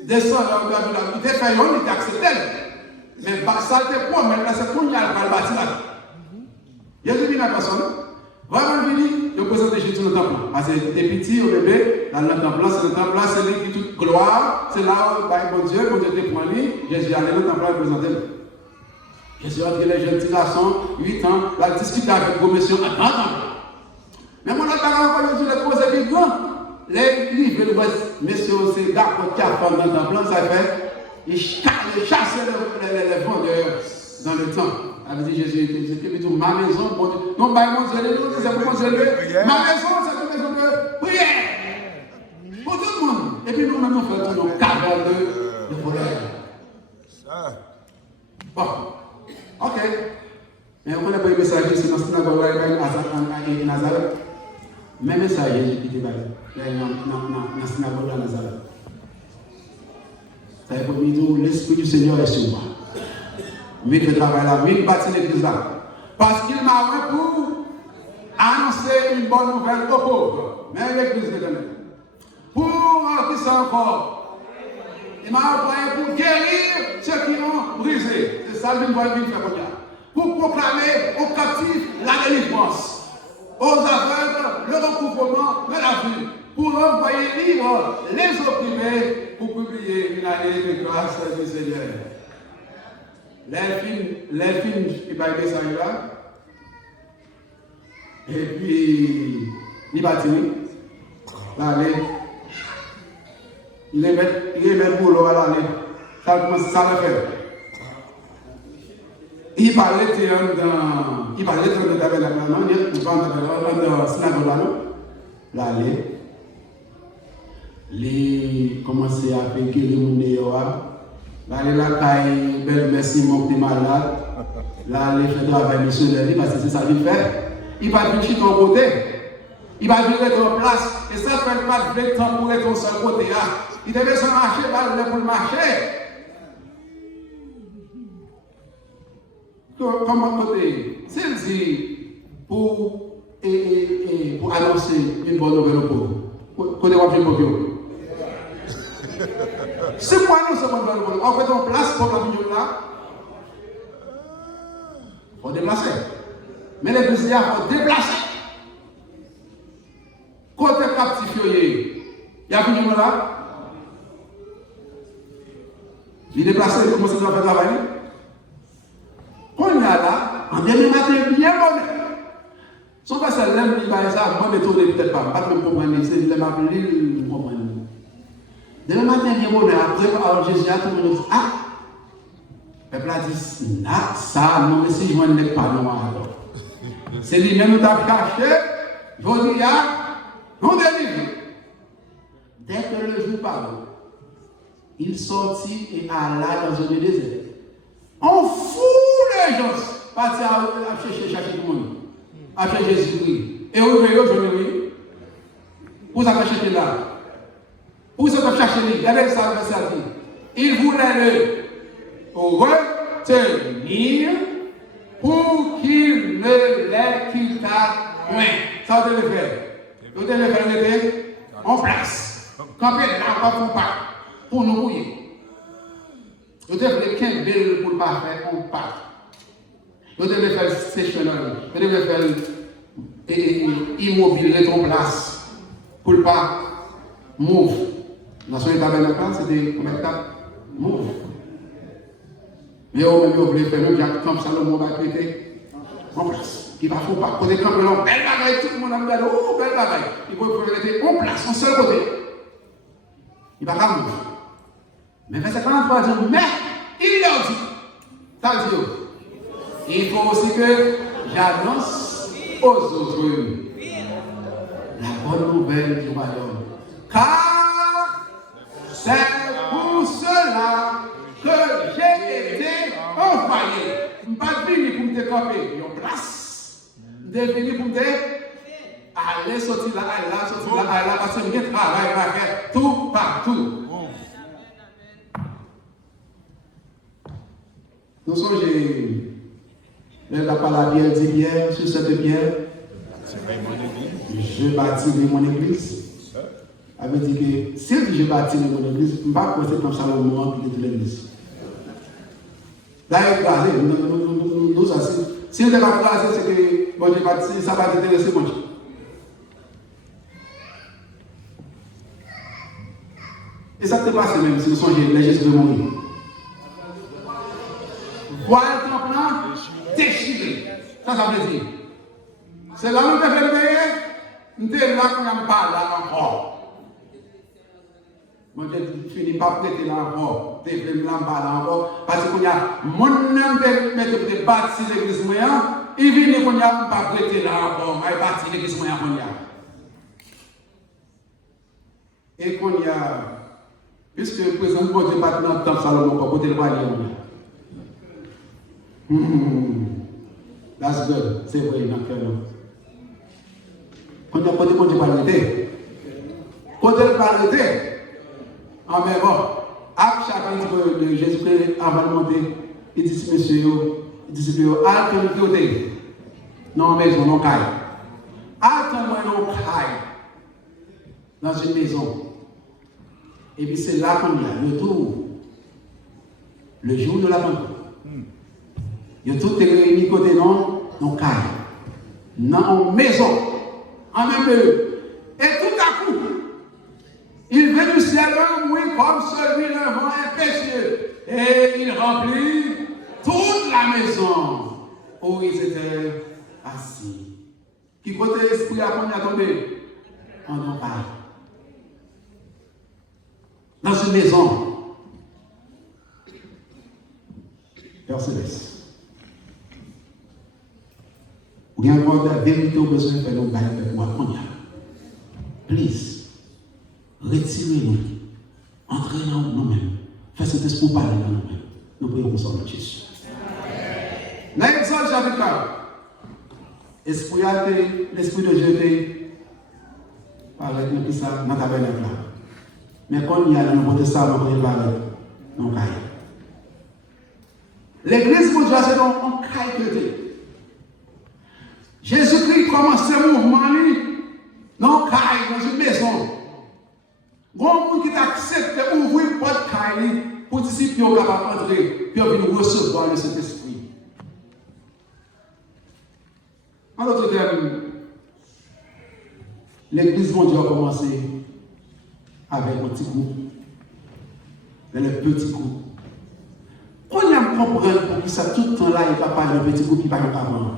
descendre dans la ville, il était fait, il était accepté. Mais ça te promettre, c'est qu'on y a le bâti là. Jésus dit à la personne, vraiment venu, je présente Jésus dans le temple. Parce que t'es petit, au bébé, dans le temple, c'est le temple, c'est lui qui toute gloire, c'est là où, bon Dieu te prend lui, Jésus allait dans le temple, il présentait. Jésus a dit les jeunes petits garçons, 8 ans, il a discuté avec vos messieurs à grand temple. Mais mon autre parent, quand je pose des grand, les livres, messieurs, c'est d'accord, 4 ans dans le temple, ça fait, ils chassaient les vendeurs dans le temple. Elle dit Jésus était plutôt ma maison, non, pas mon Dieu, c'est pour mon Dieu. Ma maison, c'est une maison de prière. Pour tout le monde. Et puis nous, maintenant, nous faisons nos cavernes de voleurs. Bon, ok. Mais on n'a pas eu message ici dans la synagogue à Nazareth. Même message qui était dans la synagogue à Nazareth. Ça veut dire que l'Esprit du Seigneur est sur moi. Mais que travail là, mais il bâtit l'église là. Parce qu'il m'a envoyé pour annoncer une bonne nouvelle aux pauvres. Mais l'église de l'Éternel. Pour qui sont encore. Il m'a envoyé pour guérir ceux qui ont brisé. C'est ça que je vais faire comme ça. Pour proclamer aux captifs la délivrance. Aux aveugles le recouvrement de la vie. Pour envoyer libre les opprimés. Pour publier une année de grâce du Seigneur. Les films qui va aider ça là. Et puis, il va dire, allez, il met pour l'eau à l'année. Ça commence ça le faire. Il parlait dans il va dans synagogue là. L'année, il commençait à faire les monde. Là, il belle merci mon petit malade. Là, il fait travail missionnaire parce que c'est ça qu'il fait. Il va venir ton côté. Il va venir en place. Et ça ne fait pas de temps pour être ton seul côté. Il devait se marcher pour le marcher. Comment côté? S'il dit pour annoncer une bonne nouvelle au pauvre. Côté on vient pour c'est quoi nous sommes dans le monde? En fait, on place pour la vision là. Il faut déplacer. Mais les présidents, il faut déplacer. Côté Il y a fini là. Il est déplacé, il commence à faire travail. On y a là, en dernier matin, bien bon. Son pasteur l'aime, il va ça, moi, je ne peut-être pas me comprendre, c'est de m'appeler, je comprends. Demain matin, bien bon, après, Jésus a tout le monde dit, ah, le peuple a dit, ah, ça, non, mais si je ne l'ai pas, non, alors. C'est lui-même qui a caché, je dis, ah, non, délivre. Dès que le jour parle, il sortit et alla dans un désert. On fout les gens, partir à chercher tout le monde, à chercher Jésus-Christ. Et aujourd'hui, vous avez cherché là. Vous avez cherché là. Regardez ça, il voulait le retenir pour qu'il ne les quittât point. Ça, vous devez faire. Vous devez faire en place. Camper là, pas pour nous bouillir. Vous devez faire 15 belles pour ne pas faire en part. Vous devez faire stationnaire. Vous devez faire immobilier en place pour ne pas move. Dans son tabernacle, c'était combien de temps? Move. Mais au même, vous voulez faire même Jacques comme Salomon va prêter en place. Il va faire pas côté camp, belle bagaille, tout le monde a regardé, oh, belle bagaille. Il faut faire en place, en seul côté. Il va pas move. Mais verset 43 dit, mais il leur dit, ça dit, il faut aussi que j'annonce aux autres la bonne nouvelle du royaume. Car c'est pour cela que j'ai été envoyé. Je ne suis pas venu pour me décamper en place. Je suis venu pour me aller sortir là, aller là, sortir là, aller là, parce que je travaille à faire tout partout. Nous sommes, la parole Pierre dit Pierre, sur cette pierre, je bâtirai mon église. Elle veut dire que si je bâtirai mon église, je ne vais pas penser comme ça au moment de l'église. D'ailleurs, nous assis. Si on ne va pas placer, c'est que bon, ça va t'intéresser, mon Dieu. Et ça te passe même si nous sommes les gestes de mourir. Voilà le tremblement déchiré. Ça veut dire. C'est là où nous devons veiller. Nous devons là qu'on n'a pas là encore. Moi, je finis par prêter là encore. Je devons là encore. Parce qu'il y a mon nom de mettre des bâtis l'église moyenne. Il vient qu'on n'y a pas prêté là encore. Il bâtit l'église moyenne qu'on y a. Et qu'on y a. Puisque le président de Dieu pas dans le temps Salomon pour côté le royaume. That's good. C'est vrai, dans le cœur. On a côté Dieu pas arrêter. Côté le pas arrêter. En même temps, Acte chapitre de Jésus-Christ avant de monter, il dit messieurs, il dit que nous côté. Non maison, non caille. Attends-moi non caille. Dans une maison. Et puis c'est là qu'on y a le tour, le jour de la Pentecôte. Il y a tout réuni côté non caille, dans une maison, en même temps. Et tout à coup, il vient du ciel un bruit comme celui d'un vent impétueux. Et il remplit toute la maison où ils étaient assis. Qui côté l'esprit a tombé? On en parle. Dans une maison, Père Céleste, il y a encore de la vérité au besoin de faire nos bails avec moi. Please, retirez-nous, entrez dans nous-mêmes, faites cet esprit pour parler dans nous-mêmes. Nous prions pour ça, notre Jésus. Dans l'Exode chapitre 4, l'Esprit de Dieu était avec nous qui ça dans la tabernacle là. Mais quand il y a le Nouveau Testament, on va aller dans le cahier. L'église pour Dieu, c'est dans le cahier. Jésus-Christ commence ce mouvement dans le cahier, dans une maison. Bon, qui accepte d'ouvrir le porte cahier pour disciples qui sont capables d'entrer, puis venir recevoir le Saint-Esprit. En d'autres termes, l'église pour Dieu a commencé avec un petit groupe, dans le petit groupe. On aime comprendre pour qui ça tout le temps là, il ne va pas parler de petit groupe, il ne va pas apprendre.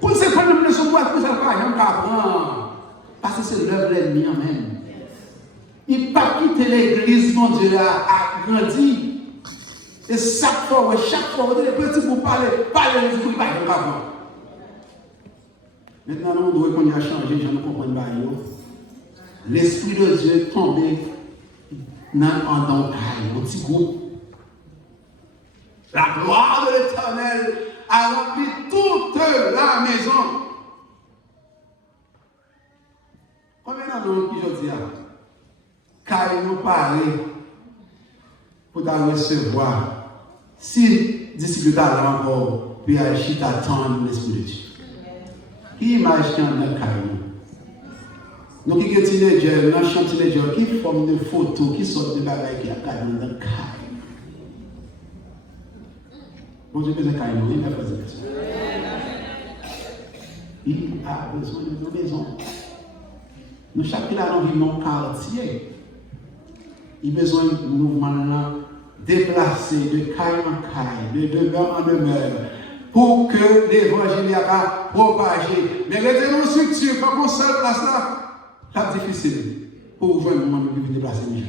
Pour ce qu'on aime le son boîte, pour ça, il ne va pas apprendre. Parce que c'est l'œuvre de l'ennemi en même. Il ne pas quitter l'église, mon Dieu, a grandi. Et chaque fois, les petits groupes parler, les petits groupes, il ne va pas apprendre. Maintenant, nous devons qu'on y a changé, je ne comprends pas. L'Esprit de Dieu est tombé dans un petit groupe. La gloire de l'Éternel a rempli toute la maison. Combien d'années qui je dis car nous parlons pour recevoir si disciples là encore, puis agir attendre l'Esprit de Dieu. Qui imagine dans le carré? Nous qui sommes teenagers, nous sommes teenagers, qui forment des photos, qui sortent de bagages qui a carré dans le carré. Bon Dieu, besoin de carré, il a besoin de ça. Il a besoin de nos maisons. Nous, chacun là, nous vivons dans un quartier. Il a besoin de mouvement déplacer de caille en caille, de demeure en demeure, pour que l'évangile n'y a pas propagé. Mais retenons structure, comme on seule place là, c'est difficile pour ouvrir le moment de déplacer les gens.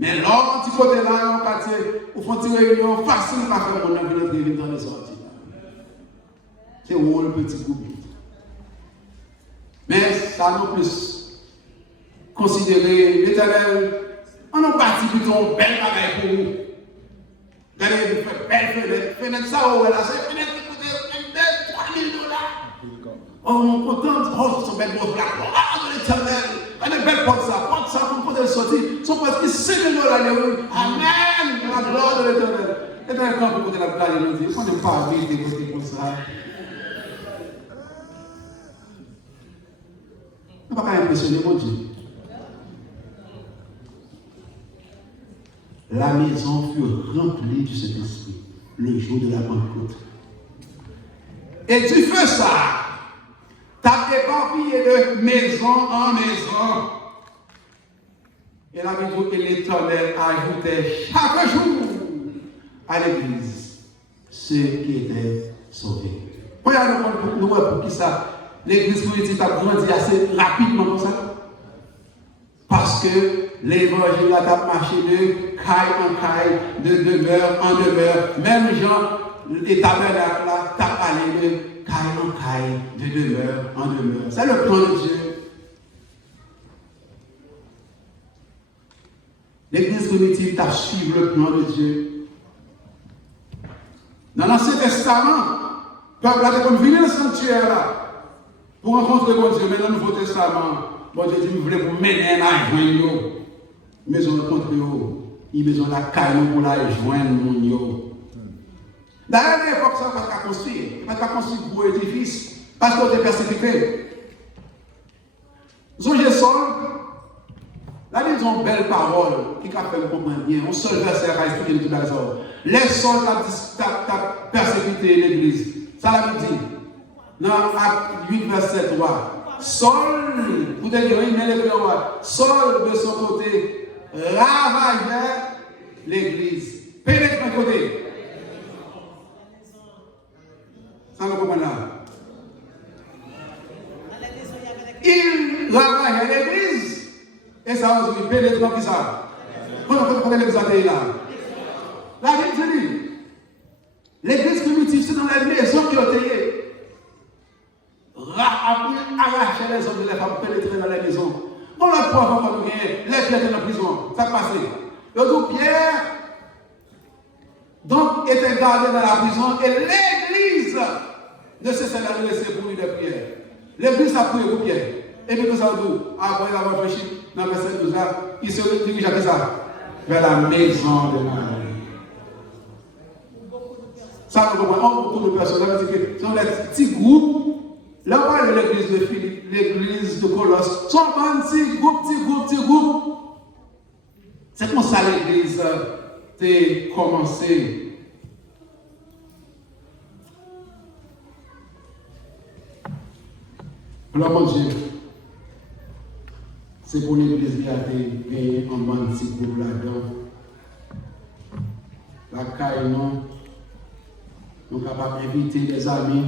Mais là, petit côté là, on quartier, on fait une réunion facile à faire pour nous venir dans les sorties. C'est où le petit groupe. Mais ça nous plus considérer l'Éternel. On a parti plutôt belle bagaille pour vous. Regardez, vous faites belle fenêtre, ça, là, c'est fenêtre qui coûte 3 000 $. Oh, on est content, oh, c'est belle pour la gloire de l'Éternel. On est belle pour ça, pour poder sortir. Son poste qui 5 000 $, amen, la gloire de l'Éternel. Et dans le camp, pour la blague, il nous dit, on n'est pas habité côté comme ça. On ne va pas impressionner mon Dieu. La maison fut remplie du Saint-Esprit le jour de la Pentecôte. Et tu fais ça. Tu as éparpillé de maison en maison. Et la Bible que l'Éternel ajoutait chaque jour à l'église ceux qui étaient sauvés. Regardez nous pour qui ça. L'église politique a grandi assez rapidement comme ça. Parce que l'évangile a marché de caille en caille, de demeure en demeure. Même Jean, les tabernacles là, t'a allé de caille en caille, de demeure en demeure. C'est le plan de Dieu. L'église primitive t'a suivi le plan de Dieu. Dans l'Ancien Testament, le peuple a venu dans le sanctuaire là. Pour rencontrer bon Dieu, mais dans le Nouveau Testament, bon Dieu dit, vous voulez vous mener à joindre, maison de contre vous, il besoin de la caille pour la joindre, mon. D'ailleurs, à l'époque, ça ne va pas construire. Il ne va pas construire un gros édifice, parce qu'on est persécuté. Zongé Sol, là, ils ont une belle parole qui a fait comprendre bien. On seul verset à expliquer tout la zone. Les sols ont persécuté l'église. Ça l'a dit. Dans Acte 8, verset 3. Saul, vous devez dire, il met le roi. Saul, de son côté, ravageait l'église. Pénètre de côté. Ça vous comprenez là? Il ravageait l'église. Et ça vous dit, pénètre comme ça. Comment l'église a été là? La Bible dit, l'église primitive, c'est dans la maison qui a été. Arracher les hommes et les femmes, pénétrer dans la maison. On l'a pas avant nous gagner, les Pierre étaient dans la prison. Ça passait. Le groupe Pierre, donc, était gardé dans la prison et l'église ne cessait de laisser bruit de Pierre. L'église a prié pour Pierre. Et puis, tout ça, après avoir réfléchi, dans le verset 12 là, il se dirige à ça, vers la maison de Marie. Ça, nous comprenons beaucoup de personnes. Ça veut dire que ce sont des petits groupes. Là, on parle de l'église de Philippe, l'église de Colosse. Ce sont petits groupes. C'est comme ça l'église a commencé. Alors, mon Dieu, c'est pour l'église qui a gagné en bande de groupe là-dedans. La caille, non. Nous sommes capables d'inviter des amis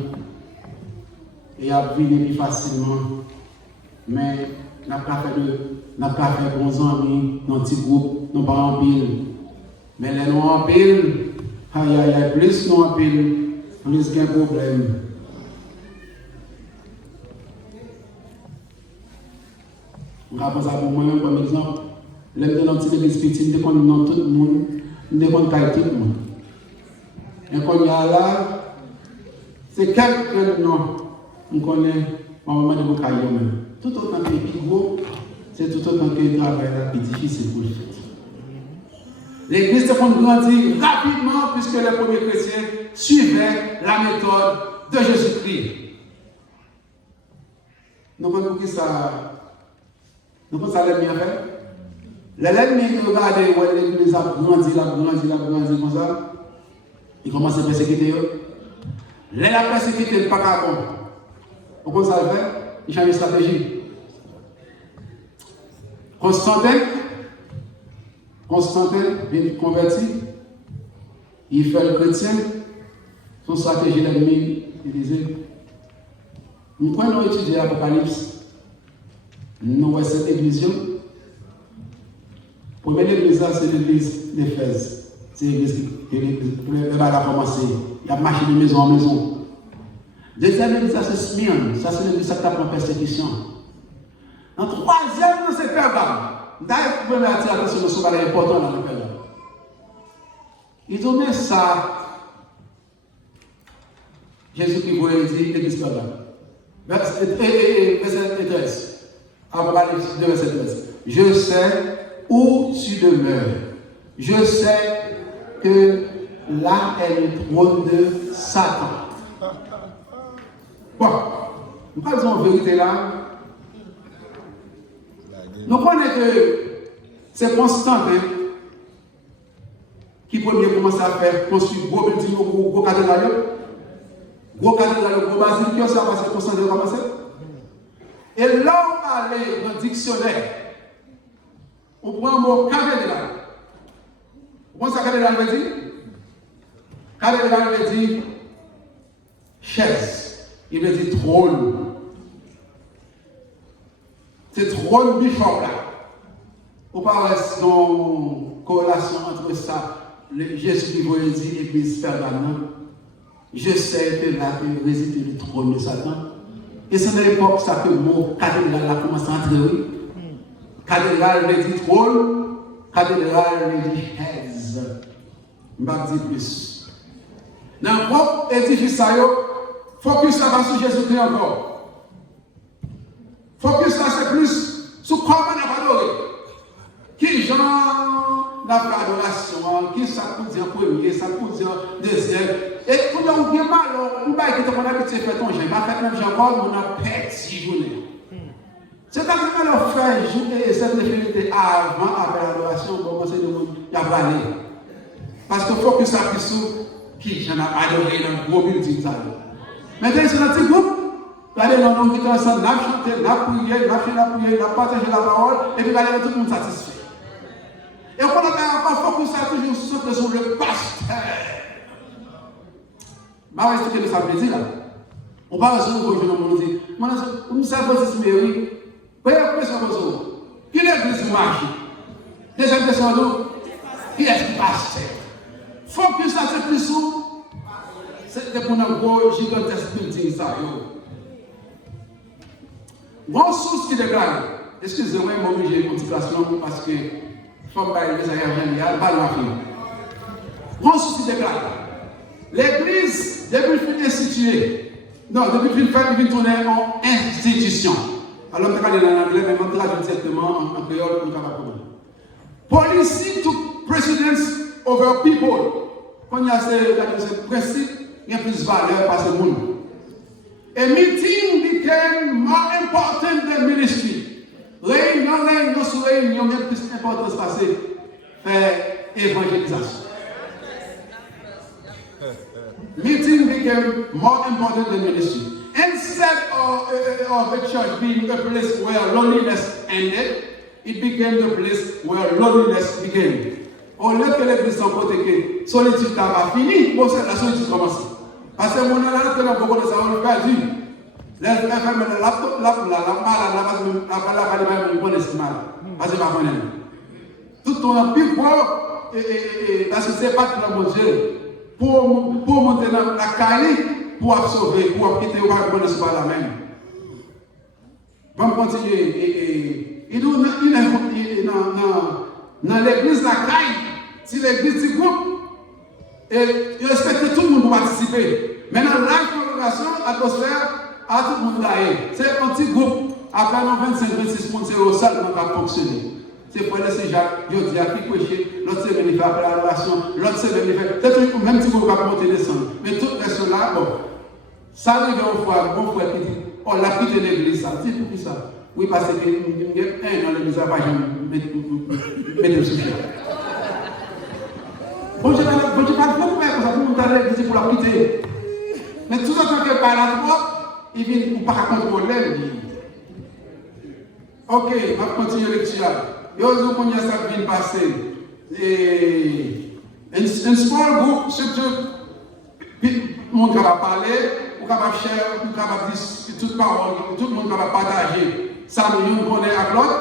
et à venir plus facilement. Mais nous n'avons pas fait bons amis dans un petit groupe, nous pas en pile. Mais les nous en pile, plus nous en pile, plus il y a un problème. Je pense à moi-même comme exemple. L'aime de notre église petite, nous connaissons tout le monde, nous connaissons tout le monde. Et quand il y a là, c'est quelques noms, on connaît, maman de Bokayo. Tout autant que plus gros, c'est tout autant que le travail est plus difficile pour le faire. L'église s'est grandie rapidement puisque les premiers chrétiens suivaient la méthode de Jésus-Christ. Nous connaissons qui ça. Nous pensons à l'ennemi à faire. L'ennemi qui regarde l'église a grandi comme ça. Il commence à persécuter. La persécuter, il pas qu'à bon. Vous commencez à le faire, il change de stratégie. Constantin, vient converti, il fait le chrétien, son stratégie l'ennemi, il disait, nous prenons étudier l'Apocalypse. Nous voyons cette église. La première église, c'est l'église d'Éphèse. C'est l'église qui a commencé. Il a marché de maison en maison. Deuxième église, c'est Smyrne. Ça, c'est l'église qui tape en persécution. En troisième, c'est Pergame. D'ailleurs, vous pouvez attirer l'attention sur ce qui est important dans le Pergame. Ils ont mis ça. Jésus qui voulait dire l'église Pergame. Verset 13. Apocalypse 2, verset 13. Je sais où tu demeures. Je sais que là est le trône de Satan. Bon, nous parlons en vérité là. Nous connaissons que c'est Constantin qui premier commence à faire construire gros building, gros cathédrale, gros basilique, ça va se Constantin a commencé. Et là, on allait dans le dictionnaire, on prend le mot cathédrale. Vous pensez à cathédrale veut dire? Cathédrale veut dire chaise. Il veut dire trône. C'est trône bishop là. On parle de corrélation entre ça, Jésus qui voulait dire église permanente. Je sais que là réside le trône de Satan. Et c'est à l'époque ça que le mot cathédrale a commencé à entrer. Cathédrale veut dire trône, cathédrale veut dire chaise. Je ne vais pas dire plus. Dans le propre édifice, focus là sur Jésus-Christ encore. Focus là c'est plus sur comment on a adoré. Qui genre n'a pas adoration, qui ça peut dire premier, ça peut dire deuxième. Et quand on vient mal, on va quitter mon habitude de faire ton jeûne. Ma fête même j'encore, on a perdu journée. C'est quand on fait journée cette définité avant, après l'adoration, on commence à parler. Parce qu'il faut que ça puisse qui j'en ai adoré dans le gros building. Maintenant, c'est notre petit groupe. Regardez, nous qui ensemble, nous chanter, nous prier, nous partager la parole, et puis regardez, tout le monde satisfait. Et on a encore focus ça toujours sur le pasteur. Je vais expliquer ce que ça veut dire là. On parle sur le projet, on dit, nous savons si c'est oui. Voyez la question que vous qui est l'église du marché? Deuxième question, qui est le pasteur? Focus ça, c'est plus sous. C'est pour un gros gigantesque building ça. Bon source qui déclare, excusez-moi, je vais obligé de motivation parce que il faut pas les ailleurs, pas la fin. Bon source qui déclare, l'église, depuis qu'il est instituée, non, depuis qu'il fait tourner en institution. Alors, on va parler en anglais, mais on va traduire directement en créole pour nous. Policy to precedence over people. Quand il y a ce principe, il y a plus de valeur par ce monde. A meeting became more important than ministry. Réunion sur réunion, il y a plus d'importance passée. Faire évangélisation. Meeting became more important than ministry. Instead of a church being a place where loneliness ended, it became the place where loneliness began. Au lieu que l'église s'en côté que solitude va fini, bon, la solitude commence. Parce que mon là, tellement beaucoup de ça, on le perdu. Les femmes, la laptop, la parce que ma tout ton empire parce que c'est pas que mon Dieu pour monter dans la caille pour absorber pour quitter ou pas connaître pas la même. Vamos continuer et nous dans l'église la caille si l'église du groupe et il respecte que tout le monde pour participer. Maintenant la congrégation atmosphère à tout le monde là c'est un petit groupe après 25-26 personnes c'est au seul qui va fonctionner. C'est pour laisser Jacques, il dit à qui prêcher, l'autre semaine il fait après l'adoration, l'autre semaine il fait. C'est même si vous ne pouvez pas monter descendre. Mais toutes les choses là, bon, ça arrive au frère, mon frère qui dit, oh, la quitté l'église, ça. C'est pour qui ça? Oui, parce que il y a un dans l'église, ça va jamais mettre le sujet. Bon, je ne parle pas comme ça, pour monter à l'église pour la quitter. Mais tout ça, quand il parle à toi, il vient pour ne pas contrôler. Ok, on va continuer le lecture. Yo, qu'on y a ça qui vient passer. Un small group, surtout, tout le monde va parler, ou va share, ou va dire toute parole, tout le monde va partager. Ça, nous connaît à l'autre.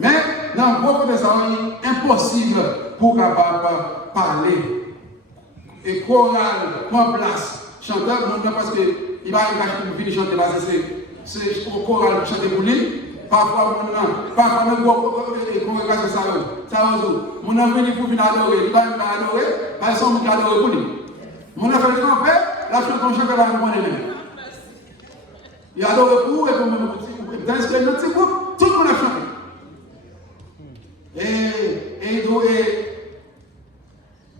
Mais dans beaucoup de ça, c'est impossible pour parler. Et choral, prend place. Chanteur, parce qu'il va y chanter là, c'est au choral chanter pour lui. Parfois, même congrégation ça mon ami venu pour venir adorer, il va adorer, parce que son adorer pour lui. Mon ami fait le campé, la chanson chante la même. Il adore pour et pour dans ce petit groupe, tout le monde a chanté.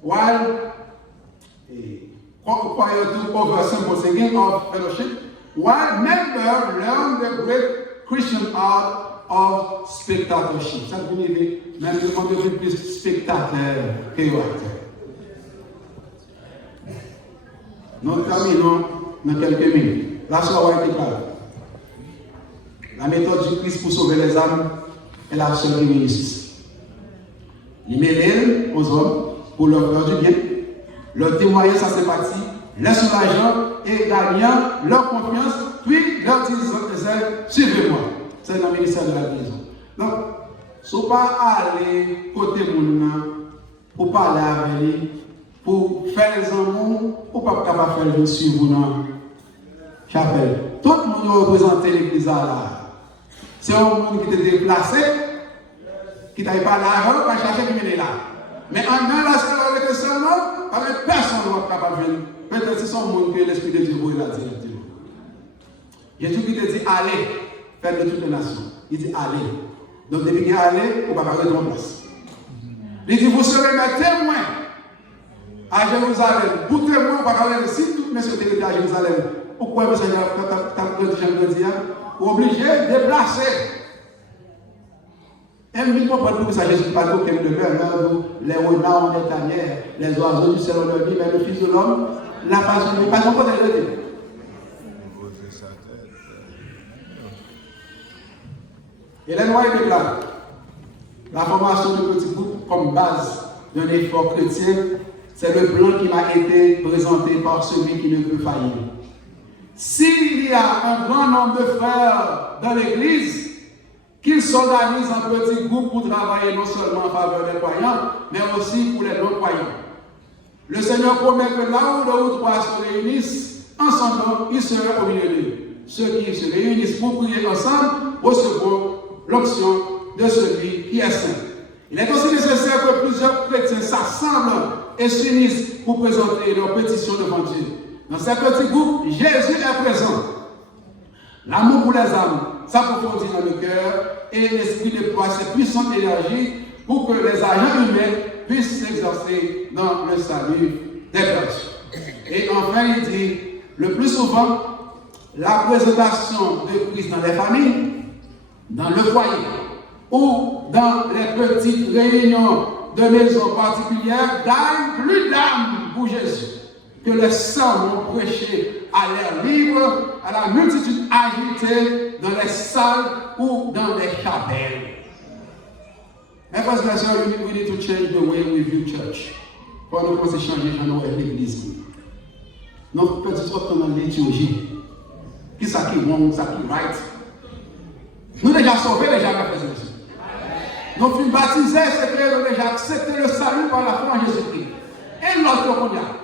While to over simple singing of fellowship, while members learn the great Christian art of spectatorship. Ça veut dire même le monde est plus spectateur que acteur. Nous terminons dans quelques minutes. La soirée est claire. La méthode du Christ pour sauver les âmes est la seule qui réussit. Il mêle aux hommes pour leur faire du bien, leur témoigner sa sympathie, les soulageant et gagnant leur confiance, puis leur disant suivez-moi. C'est dans le ministère de la guérison. Donc, si vous ne pas aller côté moun pour parler avec lui, pour faire les amours, ou pas capable de faire le suivre dans la chapelle. Tout le monde représente l'église là. C'est un monde qui était déplacé, qui n'avait pas l'argent, pas chercher qui venait là. Mais en un là, c'est là que seulement, avec personne ne va capable de venir. Peut-être que c'est un monde que l'Esprit de Dieu est là directement. Jésus qui te dit allez, faire de toutes les nations. Il dit allez. Donc depuis qu'il est allé, on va pas rester en place. Il dit vous serez mes témoins à Jérusalem. Vous témoins, on va parler de si toutes mes étaient à Jérusalem. Pourquoi le Seigneur, quand tu dire, obligé de déplacer. Et nous comprenons que ça, Jésus pas qu'elle demeure, les renards en étanière, les oiseaux du ciel en vie, mais le Fils de l'homme, la passion n'est pas encore développée. Et les noyés déclarent la formation de petits groupes comme base d'un effort chrétien, c'est le plan qui m'a été présenté par celui qui ne peut faillir. S'il y a un grand nombre de frères dans l'Église, qu'ils s'organisent en petits groupes pour travailler non seulement en faveur des croyants, mais aussi pour les non-croyants. Le Seigneur promet que là où deux ou trois se réunissent ensemble, il sera au milieu d'eux. Ceux qui se réunissent pour prier ensemble recevront l'onction de celui qui est saint. Il est aussi nécessaire que plusieurs chrétiens s'assemblent et s'unissent pour présenter leurs pétitions devant Dieu. Dans ces petits groupes, Jésus est présent. L'amour pour les âmes s'approfondit dans le cœur et l'esprit déploie ses puissantes énergies pour que les agents humains puissent s'exercer dans le salut des personnes. Et enfin, il dit, le plus souvent, la présentation de Christ dans les familles, dans le foyer ou dans les petites réunions de maisons particulières gagne plus d'âmes pour Jésus que les sermons prêchés à l'air libre, à la multitude agitée dans les salles ou dans les chapelles. And frères et sœurs, we need to change the way we view church. Pour nous commencer à changer dans l'église. Nous faisons trop dans la liturgie. Qui ça qui est bon, ça qui est right. Nous déjà sauvés, déjà frères et sœurs. Nous fûmes baptisés, c'est que nous déjà accepté le salut par la foi en Jésus-Christ. Et l'autre qu'on y a.